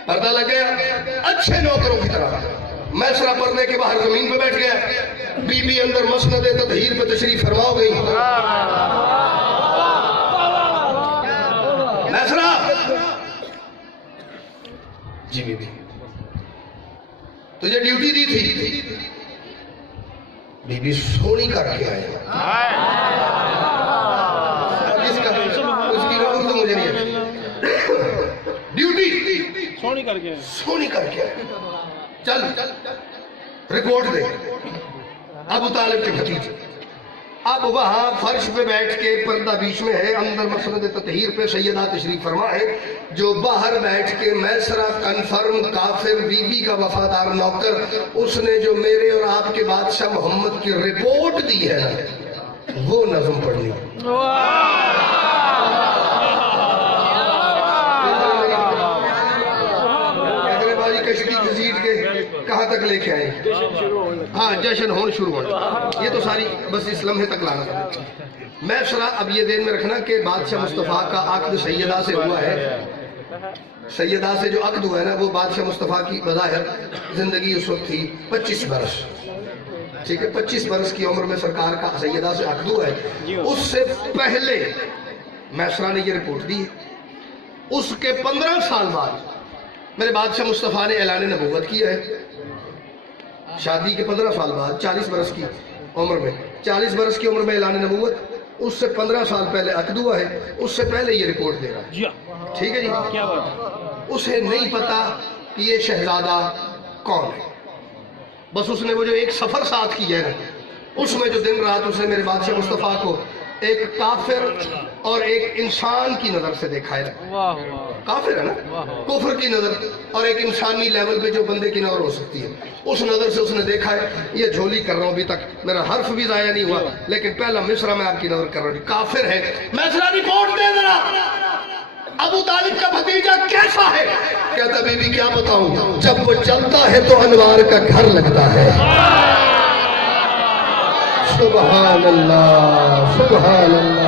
پردہ لگ گیا اچھے نوکروں کی طرح. میسرہ پردے کے باہر زمین پہ بیٹھ گیا. بی بی اندر مسند تطہیر پہ تشریف فرما ہو گئی. میسرہ جی بی بی تجھے ڈیوٹی دی تھی. बीबी सोनी करके आए इसका उसकी उर्दू मुझे नहीं आती। ड्यूटी सोनी करके सोनी करके आए। चल रिपोर्ट दे। अबू तालिब के भतीजे। अब वहां फर्श पे बैठ के, पर्दा बीच में है, अंदर मसनद ततहीर पे सैयदा तशरीफ फरमा है, जो बाहर बैठ के मैसरा कन्फर्म काफिर बीबी का वफादार नौकर, उसने जो मेरे और आपके बादशाह मोहम्मद की रिपोर्ट दी है ना, वो नज़म पढ़नी। कश्ती घसीट के कहाँ तक लेके आए? हाँ, जश्न होने शुरू होने। ये तो सारी बस इस लम्हे तक लाना था। मैं सरा अब ये ध्यान में रखना कि बादशाह मुस्तफ़ा का अक्द सैयदा से हुआ है। सैयदा से जो अक्द हुआ है ना, वो बादशाह मुस्तफ़ा की बज़ाहिर जिंदगी उस वक्त थी 25 बरस। ठीक है, 25 बरस की उम्र में सरकार का सैयदा से अक्द हुआ है। उससे पहले मैसरा ने ये रिपोर्ट दी है। उसके 15 साल बाद मेरे बादशाह मुस्तफ़ा ने ऐलान नबूवत किया है। शादी के 15 साल बाद 40 बरस की उम्र में, 40 बरस की उम्र में ऐलान नबूवत, उससे 15 साल पहले अक़द हुआ है। उससे पहले ये रिपोर्ट दे रहा है। ठीक है जी, क्या बात? उसे नहीं पता कि ये शहजादा कौन है। बस उसने वो जो एक सफर साथ किया है ना, उसमें जो दिन रात उसने मेरे बादशाह मुस्तफ़ा को एक काफिर और एक इंसान की नजर से देखा है। काफिर है ना, कुफर की नजर और एक इंसानी लेवल पे जो बंदे की नजर हो सकती है, उस नजर से उसने देखा है। ये झोली कर रहा हूं, अभी तक मेरा हर्फ भी जाया नहीं हुआ, लेकिन पहला मिसरा मैं आपकी नजर कर रहा हूं। काफिर है। मिसरा रिपोर्ट दे देना। अबू तालिब का भतीजा कैसा है? कहता बीबी क्या बताऊं, जब वो चलता है तो अनवार का घर लगता है। सुभान अल्लाह, सुभान अल्लाह।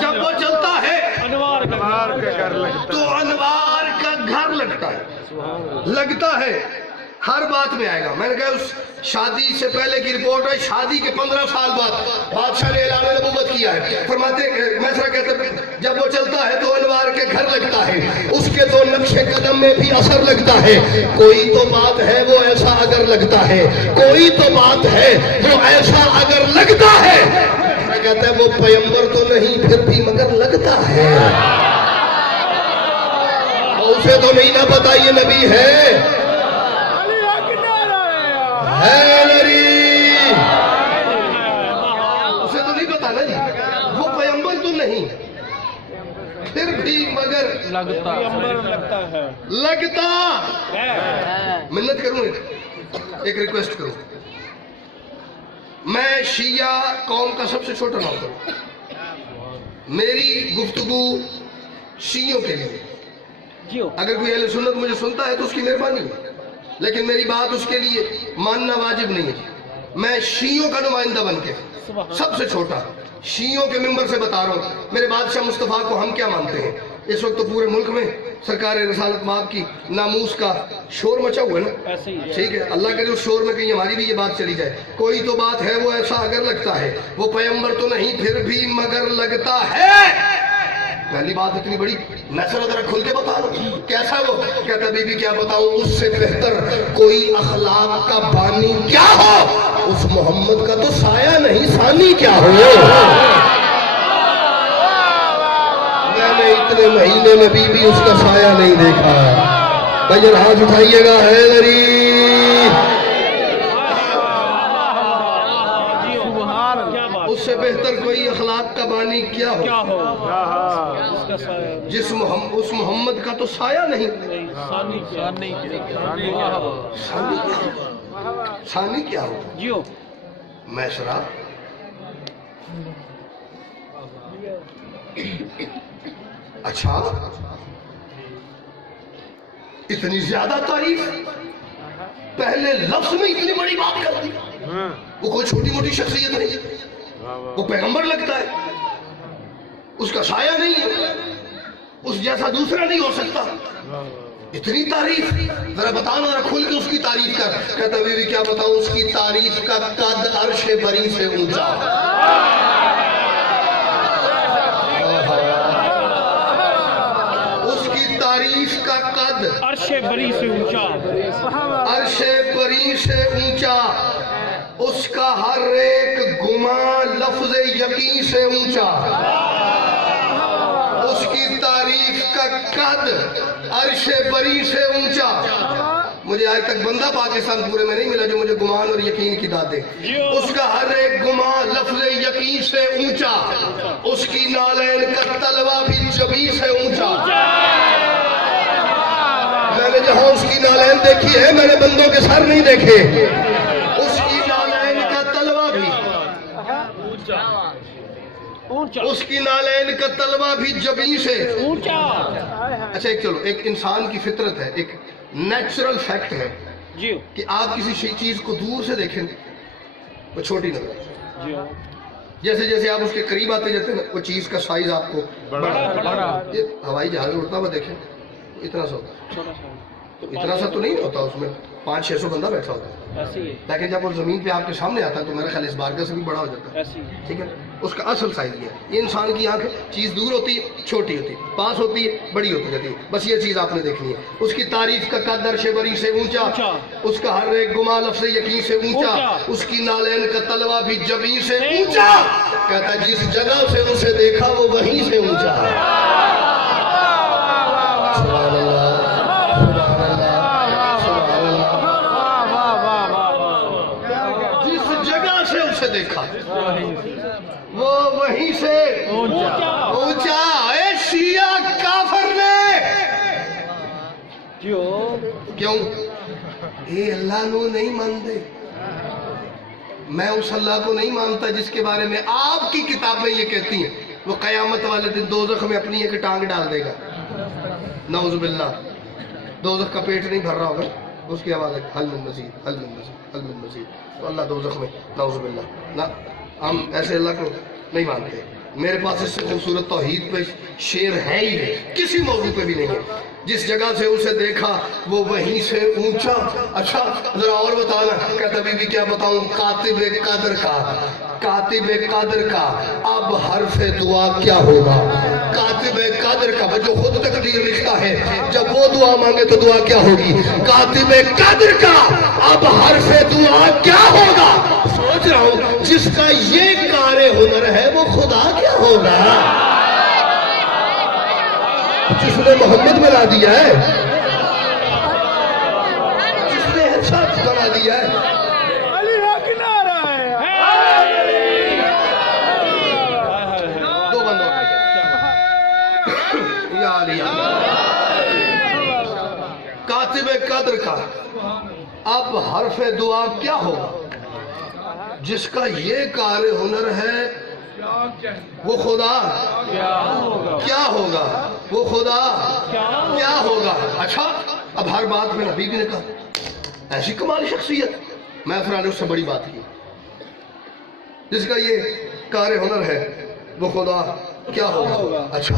जब वो चलता है अनवार का घर लगता तो अनवार का घर लगता है। हर बात में आएगा। मैंने कहा उस शादी से पहले की रिपोर्ट है, शादी के 15 साल बाद बादशाह ने ऐलान नबूवत किया है। फरमाते मैसरा कहते जब वो चलता है तो अनवार के घर लगता है, उसके तो नक्शे कदम में भी असर लगता है। कोई तो बात है वो ऐसा अगर लगता है, कोई तो बात है वो ऐसा अगर लगता है। मैं कहता है वो पैगंबर तो नहीं फिर भी मगर लगता है। उसे तो नहीं ना पता ये नबी है नबी, उसे तो नहीं पता ना जी, वो पैगंबर तो नहीं फिर भी मगर लगता है। लगता। मिन्नत करूं, एक रिक्वेस्ट करूं, मैं शिया कौम का सबसे छोटा नौकर, मेरी गुफ्तगू शियों के लिए। अगर कोई अहले सुन्नत मुझे सुनता है तो उसकी मेहरबानी है, लेकिन मेरी बात उसके लिए मानना वाजिब नहीं है। मैं शियों का नुमाइंदा बन के सबसे छोटा शियों के मिंबर से बता रहा हूँ, मेरे बादशाह मुस्तफ़ा को हम क्या मानते हैं। इस वक्त तो पूरे मुल्क में सरकार रसालत माब की नामूस का शोर मचा हुआ है ना। ठीक है, अल्लाह करे उस शोर में कहीं हमारी भी ये बात चली जाए। कोई तो बात है वो ऐसा अगर लगता है, वो पैगंबर तो नहीं फिर भी मगर लगता है। पहली बात इतनी बड़ी, नजर जरा खुल के बता दो कैसा वो। कहता बीबी क्या बताऊं, उससे बेहतर कोई अखलाक का बानी क्या हो, उस मोहम्मद का तो साया नहीं सानी क्या हो। मैंने इतने महीने में बीबी उसका साया नहीं देखा। भैया हाथ उठाइएगा, है नरी उससे बेहतर कोई अखलाक का बानी क्या हो, जिस उस मोहम्मद का तो साया नहीं। सानी क्या हो जियो। मैसरा अच्छा, इतनी ज्यादा तारीफ पहले लफ्ज में इतनी बड़ी बात कर दी। वो कोई छोटी मोटी शख्सियत नहीं है, वो पैगंबर लगता है, उसका साया नहीं है, उस जैसा दूसरा नहीं हो सकता। इतनी तारीफ, जरा बताओ, जरा खुल के उसकी तारीफ कर। कहता बीवी क्या बताऊं, उसकी तारीफ का कद अर्श बरी से ऊंचा। उसकी तारीफ का कद कद अरशे बरी से ऊंचा, अरशे बरी से ऊंचा, उसका हर एक गुमा लफ्ज यकीन से ऊंचा, उसकी तारीफ का कद अरशे बरी से ऊंचा। मुझे आज तक बंदा पाकिस्तान पूरे में नहीं मिला जो मुझे गुमान और यकीन की दाद दे। उसका हर एक गुमा लफ्ज यकीन से ऊंचा, उसकी नालैन का तलवा भी जबी से ऊंचा। मैंने जहां उसकी नालैन देखी है, मैंने बंदों के सर नहीं देखे। उसकी नालैन का तलवा भी ऊंचा, उसकी नालैन का तलवा भी जबी से ऊंचा। अच्छा, एक चलो, एक इंसान की फितरत है, एक नेचुरल फैक्ट है जी कि आप किसी चीज को दूर से देखें वो छोटी नजर, जी जैसे जैसे आप उसके करीब आते जाते हैं ना, वो चीज का साइज आपको बड़ा ये हवाई जहाज उड़ता हुआ देखें, इतना सा होता है। छोटा सा तो इतना सा तो नहीं होता, उसमें 500-600 बंदा बैठा होता है, ऐसी है, लेकिन जब वो जमीन पे आपके सामने आता है तो मेरा ख्याल इस बारगा से भी बड़ा हो जाता है। ऐसी है। ठीक है, उसका असल साइज ये है। ये इंसान की आंख, चीज दूर होती है छोटी होती है, पास होती है बड़ी होती जाती है, बस ये चीज आपने देखनी है। उसकी तारीफ का कद अर्शे बरी से ऊंचा, उसका हर एक गुमा लफ्ज़ यकीन से ऊंचा, उसकी नालैन का तलवा भी जबी से ऊंचा। कहता है जिस जगह से उसे देखा वो वहीं से ऊंचा। सुभान अल्लाह, से देखा वो वहीं से ऊंचा। ए शिया काफर ने क्यों ये अल्लाह को नहीं मानते? मैं उस अल्लाह को नहीं मानता जिसके बारे में आपकी किताबें ये कहती हैं वो कयामत वाले दिन दोज़ख में अपनी एक टांग डाल देगा। नौज़ुबिल्लाह, दोज़ख का पेट नहीं भर रहा होगा, उसकी आवाज़ है हल मिन मज़ीद, हल मिन मज़ीद, हल मिन मज़ीद। तो अल्लाह दोज़ख में, नौज़ुबिल्लाह ना, हम ऐसे अल्लाह को नहीं मानते। मेरे पास इससे खूबसूरत तौहीद पे शेर है ही नहीं, किसी मौजू पे भी नहीं है। जिस जगह से उसे देखा वो वहीं से ऊंचा। अच्छा जरा और बताना। कहता बीबी क्या बताऊं, कातिब कादर का, कातिब कादर का अब हरफे दुआ क्या होगा? कातिब कादर का जो खुद तकदीर लिखता है, जब वो दुआ मांगे तो दुआ क्या होगी? कातिब कादर का अब हरफे दुआ क्या होगा? सोच रहा हूं जिसका ये कारे हुनर है वो खुदा क्या होगा? जिसने मोहम्मद बना दिया है, जिसने अच्छा बना दिया है, अली हक नारा है। दो बंदों या अली कातिब कद्र का अब हरफे दुआ क्या होगा? जिसका ये कार्य हुनर है वो खुदा क्या होगा? वो खुदा क्या होगा? अच्छा अब हर बात में नबी ने कहा ऐसी कमाल शख्सियत, मैं फिर उससे बड़ी बात की, जिसका ये कार्य हुनर है वो खुदा क्या होगा? अच्छा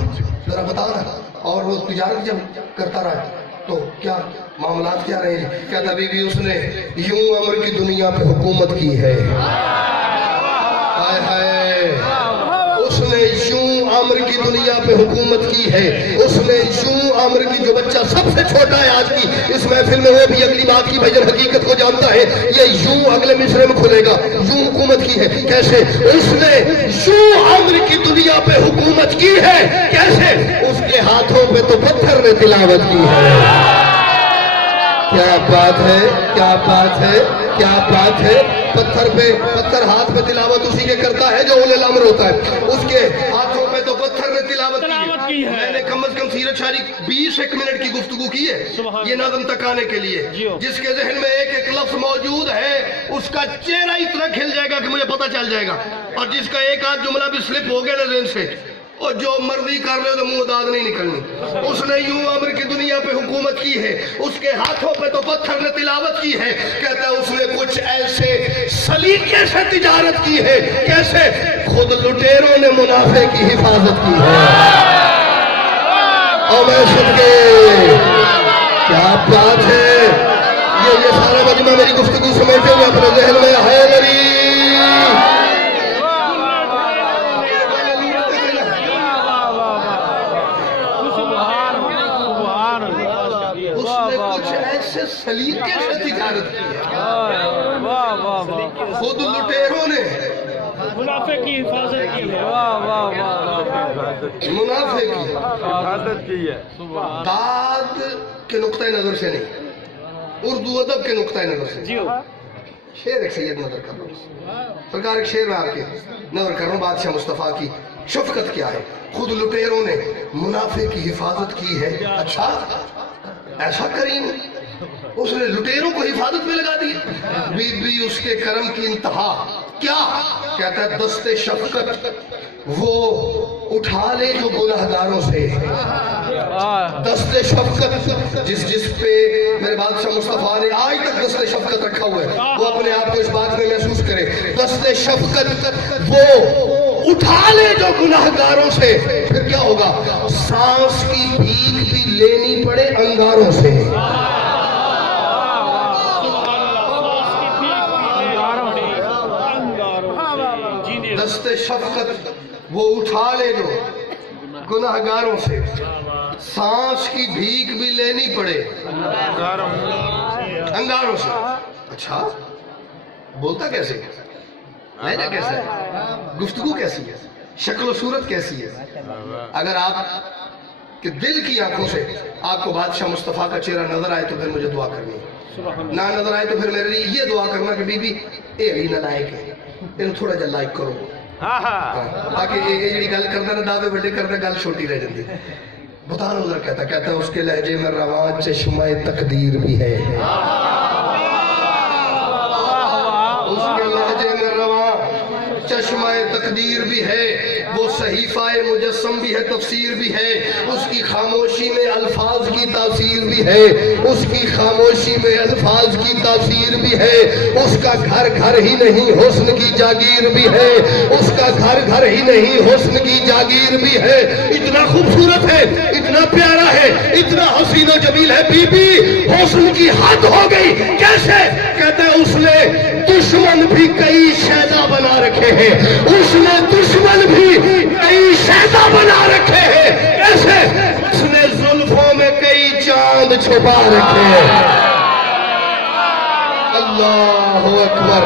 जरा बताना। और वो तिजारत जब करता रहा तो क्या मामलात क्या रहे? कहता बीबी उसने यूं अमर की दुनिया पे हुकूमत की है। हाय हाय, उसने यूं अमर की दुनिया पे हुकूमत की है। उसने यूं अमर की, जो बच्चा सबसे छोटा है आज की इस महफिल में, वो भी अगली बात की भाईजान हकीकत को जानता है। ये यूं अगले मिसरे में खुलेगा, यूं हुकूमत की है। कैसे? उसने यूं अमर की दुनिया पे हुकूमत की है। कैसे? उसके हाथों पे तो पत्थर ने तिलावत की है। क्या बात है, क्या बात है, क्या बात है। पत्थर हाथ पे तिलावत उसी के करता है जो उल अमर होता है। उसके हाथों पे तो पत्थर ने तिलावत की है। मैंने कम से कम सीरत शायरी 20 मिनट की गुफ्तगू की है ये नज़म तकाने के लिए। जिसके जहन में एक एक लफ्ज मौजूद है उसका चेहरा इतना खिल जाएगा कि मुझे पता चल जाएगा। और जिसका एक आध जुमला भी स्लिप हो गया ना जहन से, और जो मर्जी कर रहे हो तो मुंह दाद नहीं निकलनी। उसने यूं अमर की दुनिया पे हुकूमत की है। उसके हाथों पे तो पत्थर ने तिलावत की है। कहता है उसने कुछ ऐसे सलीके से तिजारत की है। कैसे? खुद लुटेरों ने मुनाफे की हिफाजत की है। और मैं सुन के क्या बात है। ये सारा मजमा मेरी गुफ्तगू समेटे हुए अपने जहन में है मेरी। उसने कुछ ऐसे सलीके से तिजारत की है, वाह वाह वाह खुद लुटेरों ने मुनाफे की हिफाजत की है। वाह वाह वाह मुनाफे की आदत की है दाद के नुक्ता नजर से नहीं, उर्दू अदब के नुक्ता नजर से। जी शेर एक सैयद नजर कर रहा हूँ सरकार, एक शेर में आपके नजर कर रहा हूँ। बादशाह मुस्तफा की शफकत क्या है, खुद लुटेरों ने मुनाफे की हिफाजत की है। अच्छा, ऐसा करीम उसने लुटेरों को हिफाजत में लगा दी। बीबी उसके करम की इंतहा क्या, कहता है दस्ते शफकत वो उठा ले जो गुनहगारों से। दस्ते शफकत जिस पे मेरे बादशाह मुस्तफा ने आज तक दस्ते शफकत रखा हुआ है, वो अपने आप को इस बात में महसूस करे। दस्ते शफकत वो उठा ले जो गुनहगारों से, फिर क्या होगा, सांस की भीख भी लेनी पड़े अंगारों से। दस्ते शफकत वो उठा ले जो गुनहगारों से, सांस की भीख भी लेनी पड़े अंगारों से। अच्छा, बोलता कैसे, लहजा कैसा है, गुफ्तगू कैसी है, शक्ल सूरत कैसी है। अगर आप कि दिल की आंखों से आपको बादशाह मुस्तफा का चेहरा नजर आए तो फिर मुझे दुआ करनी है, ना नजर आए तो फिर मेरे लिए ये दुआ करना कि बीबी ए अली नालायक है, इन्हें थोड़ा जा लाइक करो, ताकि ये जी गल करता ना दावे बड़े करता गल छोटी रह जाती। बता नजर कहता है उसके लहजे में रवां चश्मे तकदीर भी है, उसके लहजे में रवां चश्मा तकदीर भी है, वो सहीफा मुजस्सम भी है, तफसीर भी है। उसकी खामोशी में अल्फाज की तासीर भी है, उसकी खामोशी में अल्फाज की तासीर भी है। उसका घर घर ही नहीं हुस्न की जागीर भी है, उसका घर घर ही नहीं हुस्न की जागीर भी है। इतना खूबसूरत है, इतना प्यारा है, इतना हसीन और जमील है, बीबी हुस्न की हद हो गई। कैसे, कहते हैं उसने दुश्मन भी कई शैदा बना रखे हैं, उसने दुश्मन भी कई शैदा बना रखे हैं। कैसे, उसने जुल्फों में कई चांद छुपा रखे हैं। अल्लाह अकबर।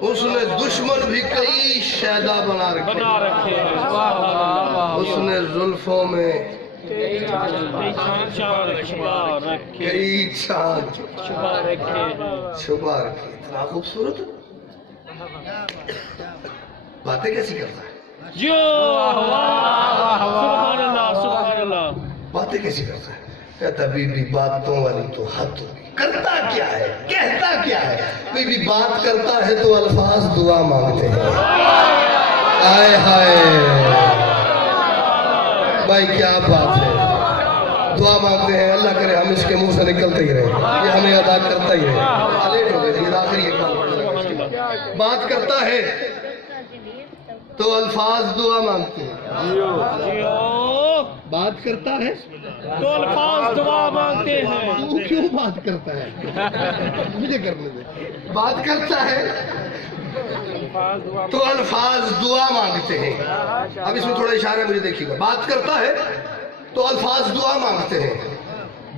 उसने दुश्मन भी कई शैदा बना रखे हैं, उसने जुल्फों में कई चांद छुपा रखे। इतना खूबसूरत बातें कैसी करता है, बातें कैसी करता है। कहता बीबी बातों वाली तो हद होगी, करता क्या है, कहता क्या है। बीबी बात करता है तो अल्फाज दुआ मांगते हैं। आए हाय भाई, क्या बात है, दुआ मांगते हैं। अल्लाह करे हम इसके मुंह से निकलते ही रहे, ये हमें अदा करता ही रहे। लेट हो गए, ये आखिरी एक बात करता है तो अल्फाज दुआ मांगते हैं। बात करता है तो अल्फाज दुआ मांगते हैं। तू क्यों बात करता है, मुझे करने दे। बात करता है तो अल्फाज दुआ मांगते हैं। अब इसमें थोड़ा इशारा मुझे देखिएगा। बात करता है तो अल्फाज दुआ मांगते हैं,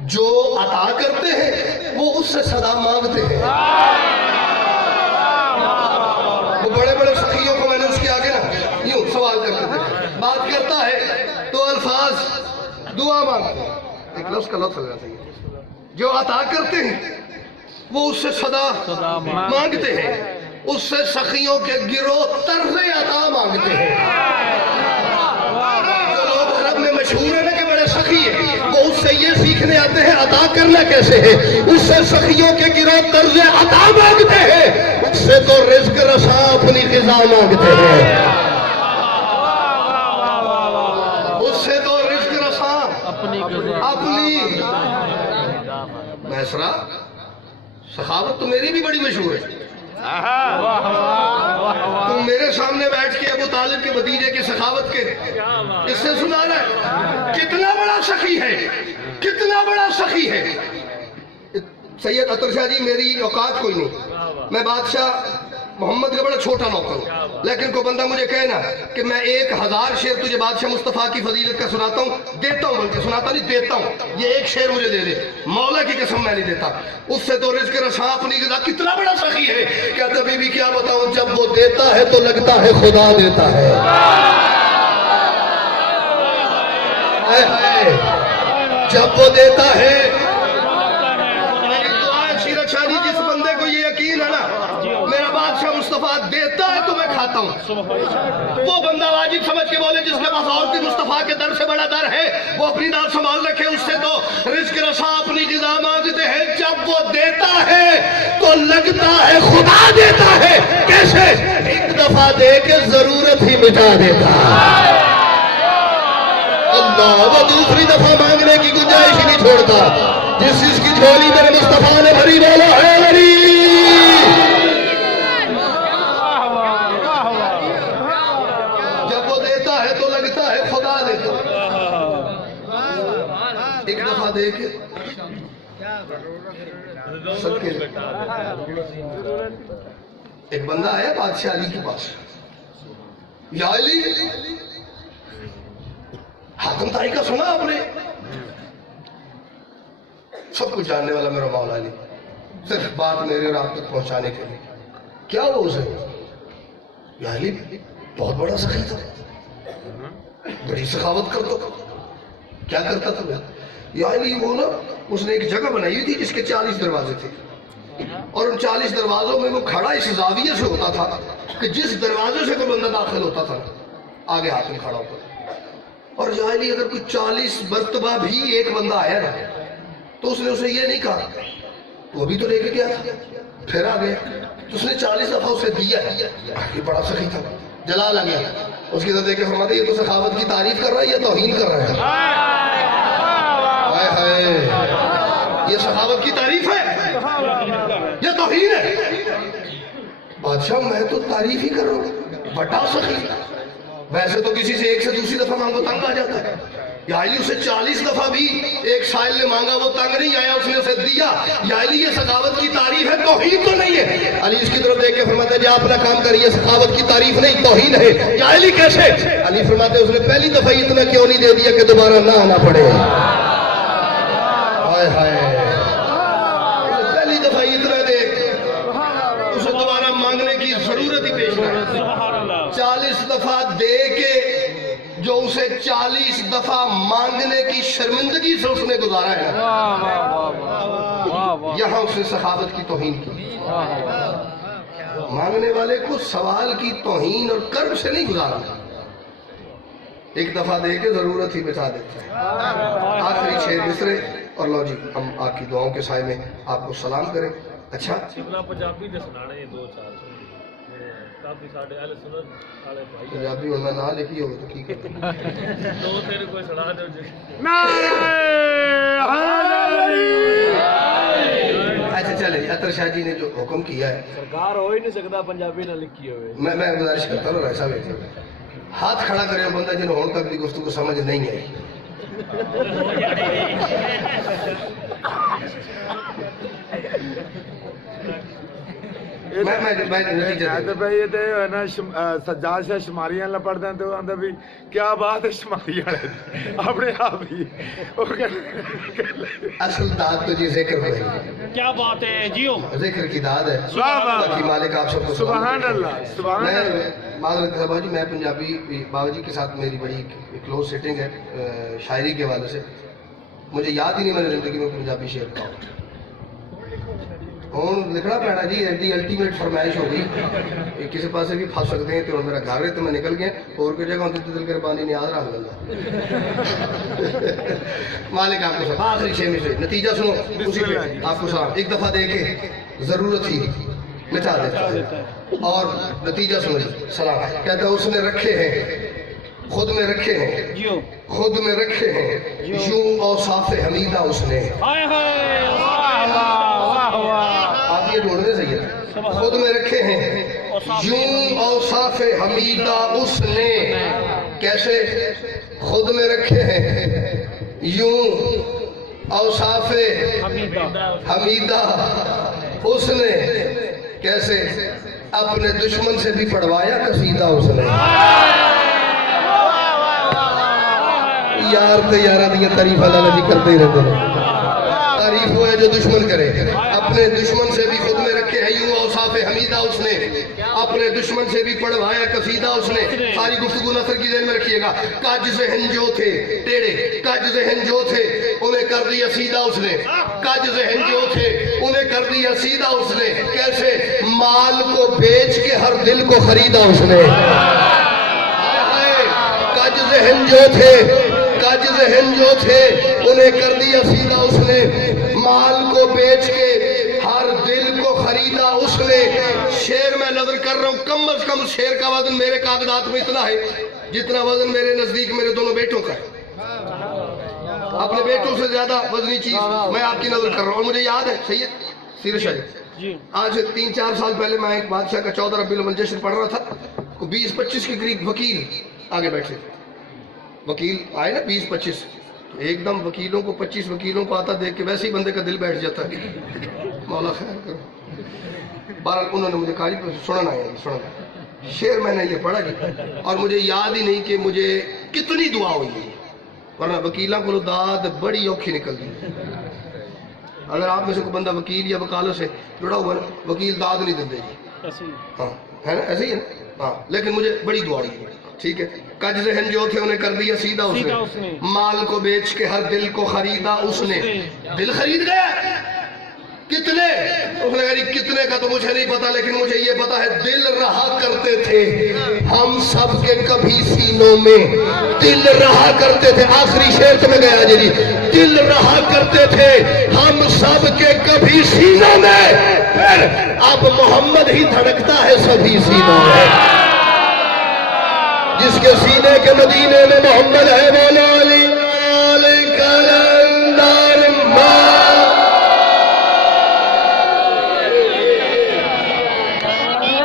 जो अता करते हैं वो उससे सदा मांगते हैं। वो बड़े बड़े सखियों को मैंने उसके आगे ना यूं सवाल करते थे। बात करता है तो अल्फाज दुआ मांगते हैं, एक लफ्ज का लफ्ज लगा चाहिए। जो अता करते हैं वो उससे सदा मांगते हैं, उससे सखियों के गिरोह तर्ज़े अता मांगते हैं। जो लोग अरब में मशहूर है ना कि बड़े सखी है, वो उससे ये सीखने आते हैं अता करना कैसे है। उससे सखियों के गिरोह तर्ज़े अता मांगते हैं, उससे तो रिज़्क़ रसा अपनी ग़िज़ा मांगते हैं। उससे तो रिज़्क़ रसा अपनी मैसरा। सखावत तो मेरी भी बड़ी मशहूर है। तुम मेरे सामने बैठ के अबू तालिब के भतीजे की सखावत के इससे सुना रहा है, कितना बड़ा सखी है, कितना बड़ा सखी है। सैयद अतर शाह जी मेरी औकात कोई नहीं, मैं बादशाह मोहम्मद का बड़ा छोटा नौकर हूँ, लेकिन कोई बंदा मुझे कहे ना कि मैं 1000 शेर तुझे बादशाह मुस्तफ़ा की फजीलत का सुनाता हूँ, देता हूँ, बल्कि सुनाता नहीं देता हूँ, ये एक शेर मुझे दे दे, मौला की कसम मैं नहीं देता, उससे तो रिज़्क़ रसा अपनी ग़िज़ा। कितना बड़ा सखी है, कहता बीबी क्या बताऊँ, जब वो देता है तो लगता है खुदा देता है। जब वो देता है, सीरत शाह जी, जिस बंदे को ये यकीन है ना मेरा बादशाह मुस्तफा देता है तो मैं खाता हूँ, वो बंदा वाजिब समझ के बोले जिसके पास और भी मुस्तफा के दर से बड़ा दर है, वो अपनी दाल संभाल रखे, उससे तो रिज़्क़ रसा अपनी ग़िज़ा मांगते हैं। जब वो देता है तो लगता है खुदा देता है। कैसे? एक दफा दे के जरूरत ही मिटा देता है अल्लाह, वो दूसरी दफा मांगने की गुंजाइश ही नहीं छोड़ता। जिस जिसकी झोली मेरे मुस्तफा ने भरी, बोला है भरी। जब वो देता है तो लगता है खुदा देता है। एक दफा दे के एक बंदा आया बादशाह अली के पास, या अली, हातम ताई का सुना आपने? सब कुछ जानने वाला मेरा मौला अली, सिर्फ बात मेरे और आप तक पहुंचाने के लिए। क्या वो उसे? या अली बहुत बड़ा सखी था, बड़ी सखावत करता था। क्या करता था? या अली वो ना, उसने एक जगह बनाई हुई थी जिसके 40 दरवाजे थे, और उन 40 दरवाजों में वो खड़ा इस जाविये से होता था कि जिस दरवाजे से कोई बंदा दाखिल होता था आगे हाथ में खड़ा होता था। और जाहिली अगर कोई 40 मरतबा भी एक बंदा आया ना तो उसने उसे ये नहीं कहा वो भी तो लेके गया था, फिर आ गया, तो उसने 40 दफा उसे दिया। ये बड़ा सखी था, जलाल आ गया उसकी तरफ देखे, फरमाते ये तो सखावत की तारीफ कर रहा है या तौहीन कर रहा है? हाय हाय, ये सखावत की तारीफ है या तौहीन है? बादशाह मैं तो तारीफ ही कर रहा हूँ, बड़ा सखी। वैसे तो किसी से एक से दूसरी दफा मांगो तंग आ जाता है, याली उसे 40 दफा भी एक साइल ने मांगा, वो तंग नहीं आया, उसने उसे दिया। याली ये सखावत की तारीफ है, तौहीन तो नहीं है। अली इसकी तरफ देख के फरमाते हैं अपना काम करिए, सखावत की तारीफ नहीं तौहीन है। याली कैसे? अली फरमाते उसने पहली दफा इतना क्यों नहीं दे दिया कि दोबारा ना आना पड़े। हाय हाय, पहली दफा इतना दे उसे दोबारा मांगने की जरूरत ही पेश नहीं। 40 दफा दे के जो उसे 40 दफा मांगने की शर्मिंदगी से उसने गुजारा है, यहाँ उसने सखावत की तौहीन की। मांगने वाले को सवाल की तौहीन और कर्ब से नहीं गुजारना, एक दफा दे के जरूरत ही बिता देता है। आखिरी 6 मिसरे और लो जी हम आपकी दुआओं के साए में आपको सलाम करें। अच्छा पंजाबी होना ना लिखी हो तो की अच्छा चले, अतर शाह जी ने जो हुक्म किया है, सरकार हो ही नहीं सकता पंजाबी ना लिखी हो। मैं गुजारिश करता हूँ ऐसा हाथ खड़ा करे बंदा जिन्हें होने तक भी गुफ्तगू को समझ नहीं आई। सज्जाद शाह शुमारियां लपड़ते हैं तो आंदा भी क्या बात है शुमारी वाले अपने आप ही असल दाद तो जी जिक्र है। क्या बात है जियो, जिक्र की दाद है। बाकी मालिक आप सबको सुभान अल्लाह सुभान अल्लाह। जी मैं पंजाबी बाबा जी के साथ मेरी बड़ी क्लोज सेटिंग है शायरी के हवाले से, मुझे याद ही नहीं मैंने जिंदगी में पंजाबी शेर का हूँ लिखना पैना जी। एडी अल्टीमेट फरमाइश हो गई, किसी पास भी फंस सकते हैं तो मेरा घर है तो मैं निकल गया और कोई जगह होती तो दिल कर पानी नहीं आ रहा लगा। मालिक आपको सब आखिरी 6 में से नतीजा सुनो, उसी पे आपको साहब एक दफा दे के जरूरत ही मिटा देता है। और नतीजा सुनो, सलाम कहता है उसने रखे हैं खुद में रखे हैं, खुद में रखे हैं यूं औसाफ़े हमीदा उसने। आप ये ढूंढने चाहिए, खुद में रखे हैं यूं औसाफ हमीदा उसने कैसे खुद में रखे हैं, यूं औसाफ हमीदा उसने कैसे अपने दुश्मन से भी पढ़वाया कसीदा उसने। यार ते यारा दिया तारीफ अल्लाह जी करते ही रहते हैं। तारीफ वो है जो दुश्मन करे, अपने दुश्मन से भी खुद में रखे है यूं औसाफ हमीदा उसने, अपने दुश्मन से भी पढ़वाया कसीदा उसने। सारी गुफ्तगू नसर की जेल में रखिएगा। काज ज़हन जो थे टेढ़े, काज ज़हन जो थे उन्हें कर दिया सीधा उसने, काज ज़हन जो थे उन्हें कर दिया सीधा उसने। कैसे माल को बेच के हर दिल को खरीदा उसने। काज ज़हन जो थे, काज ज़हन जो थे उन्हें कर दिया सीधा उसने, माल को बेच के हर दिल को खरीदा उसने। शेर मैं नजर कर रहा हूं, कम अज कम शेर का वजन मेरे कागजात में इतना है जितना वजन मेरे नजदीक मेरे दोनों बेटों का है। अपने बेटों से ज्यादा वजनी चीज मैं आपकी नजर कर रहा हूं। और मुझे याद है सैयद सीरत शाह जी, आज से 3-4 साल पहले मैं एक बादशाह का 14 रबीउल अव्वल जश्न पढ़ रहा था। 20-25 के करीब वकील आगे बैठे, वकील आए ना 20-25, एकदम वकीलों को 25 वकीलों को आता देख के वैसे ही बंदे का दिल बैठ जाता है। मौला खैर करो। बहरहाल उन्होंने मुझे कहा जी सुनाना है, सुनाना। शेर मैंने ये पढ़ा जी और मुझे याद ही नहीं कि मुझे कितनी दुआ हुई है, वरना वकीलों को दाद बड़ी औखी निकलती है। अगर आप में से कोई बंदा वकील या वकालत से जुड़ा हुआ ना, वकील दाद नहीं देते जी। हाँ है ना, ऐसे ही है ना। हाँ लेकिन मुझे बड़ी दुआ हुई, ठीक है। कज ज़हन जो थे उन्हें कर दिया सीधा उसने, माल को बेच के हर दिल को खरीदा उसने। दिल खरीद गया कितने, उसने कहा कितने का तो मुझे नहीं पता, लेकिन मुझे ये पता है दिल रहा करते थे हम सब के कभी सीनों में, दिल रहा करते थे। आखिरी शेर तो मैं गया जी, दिल रहा करते थे हम सब के कभी सीनों में, फिर अब मोहम्मद ही धड़कता है सभी सीनों में। जिसके सीने के मदीने में मोहम्मद है बोलो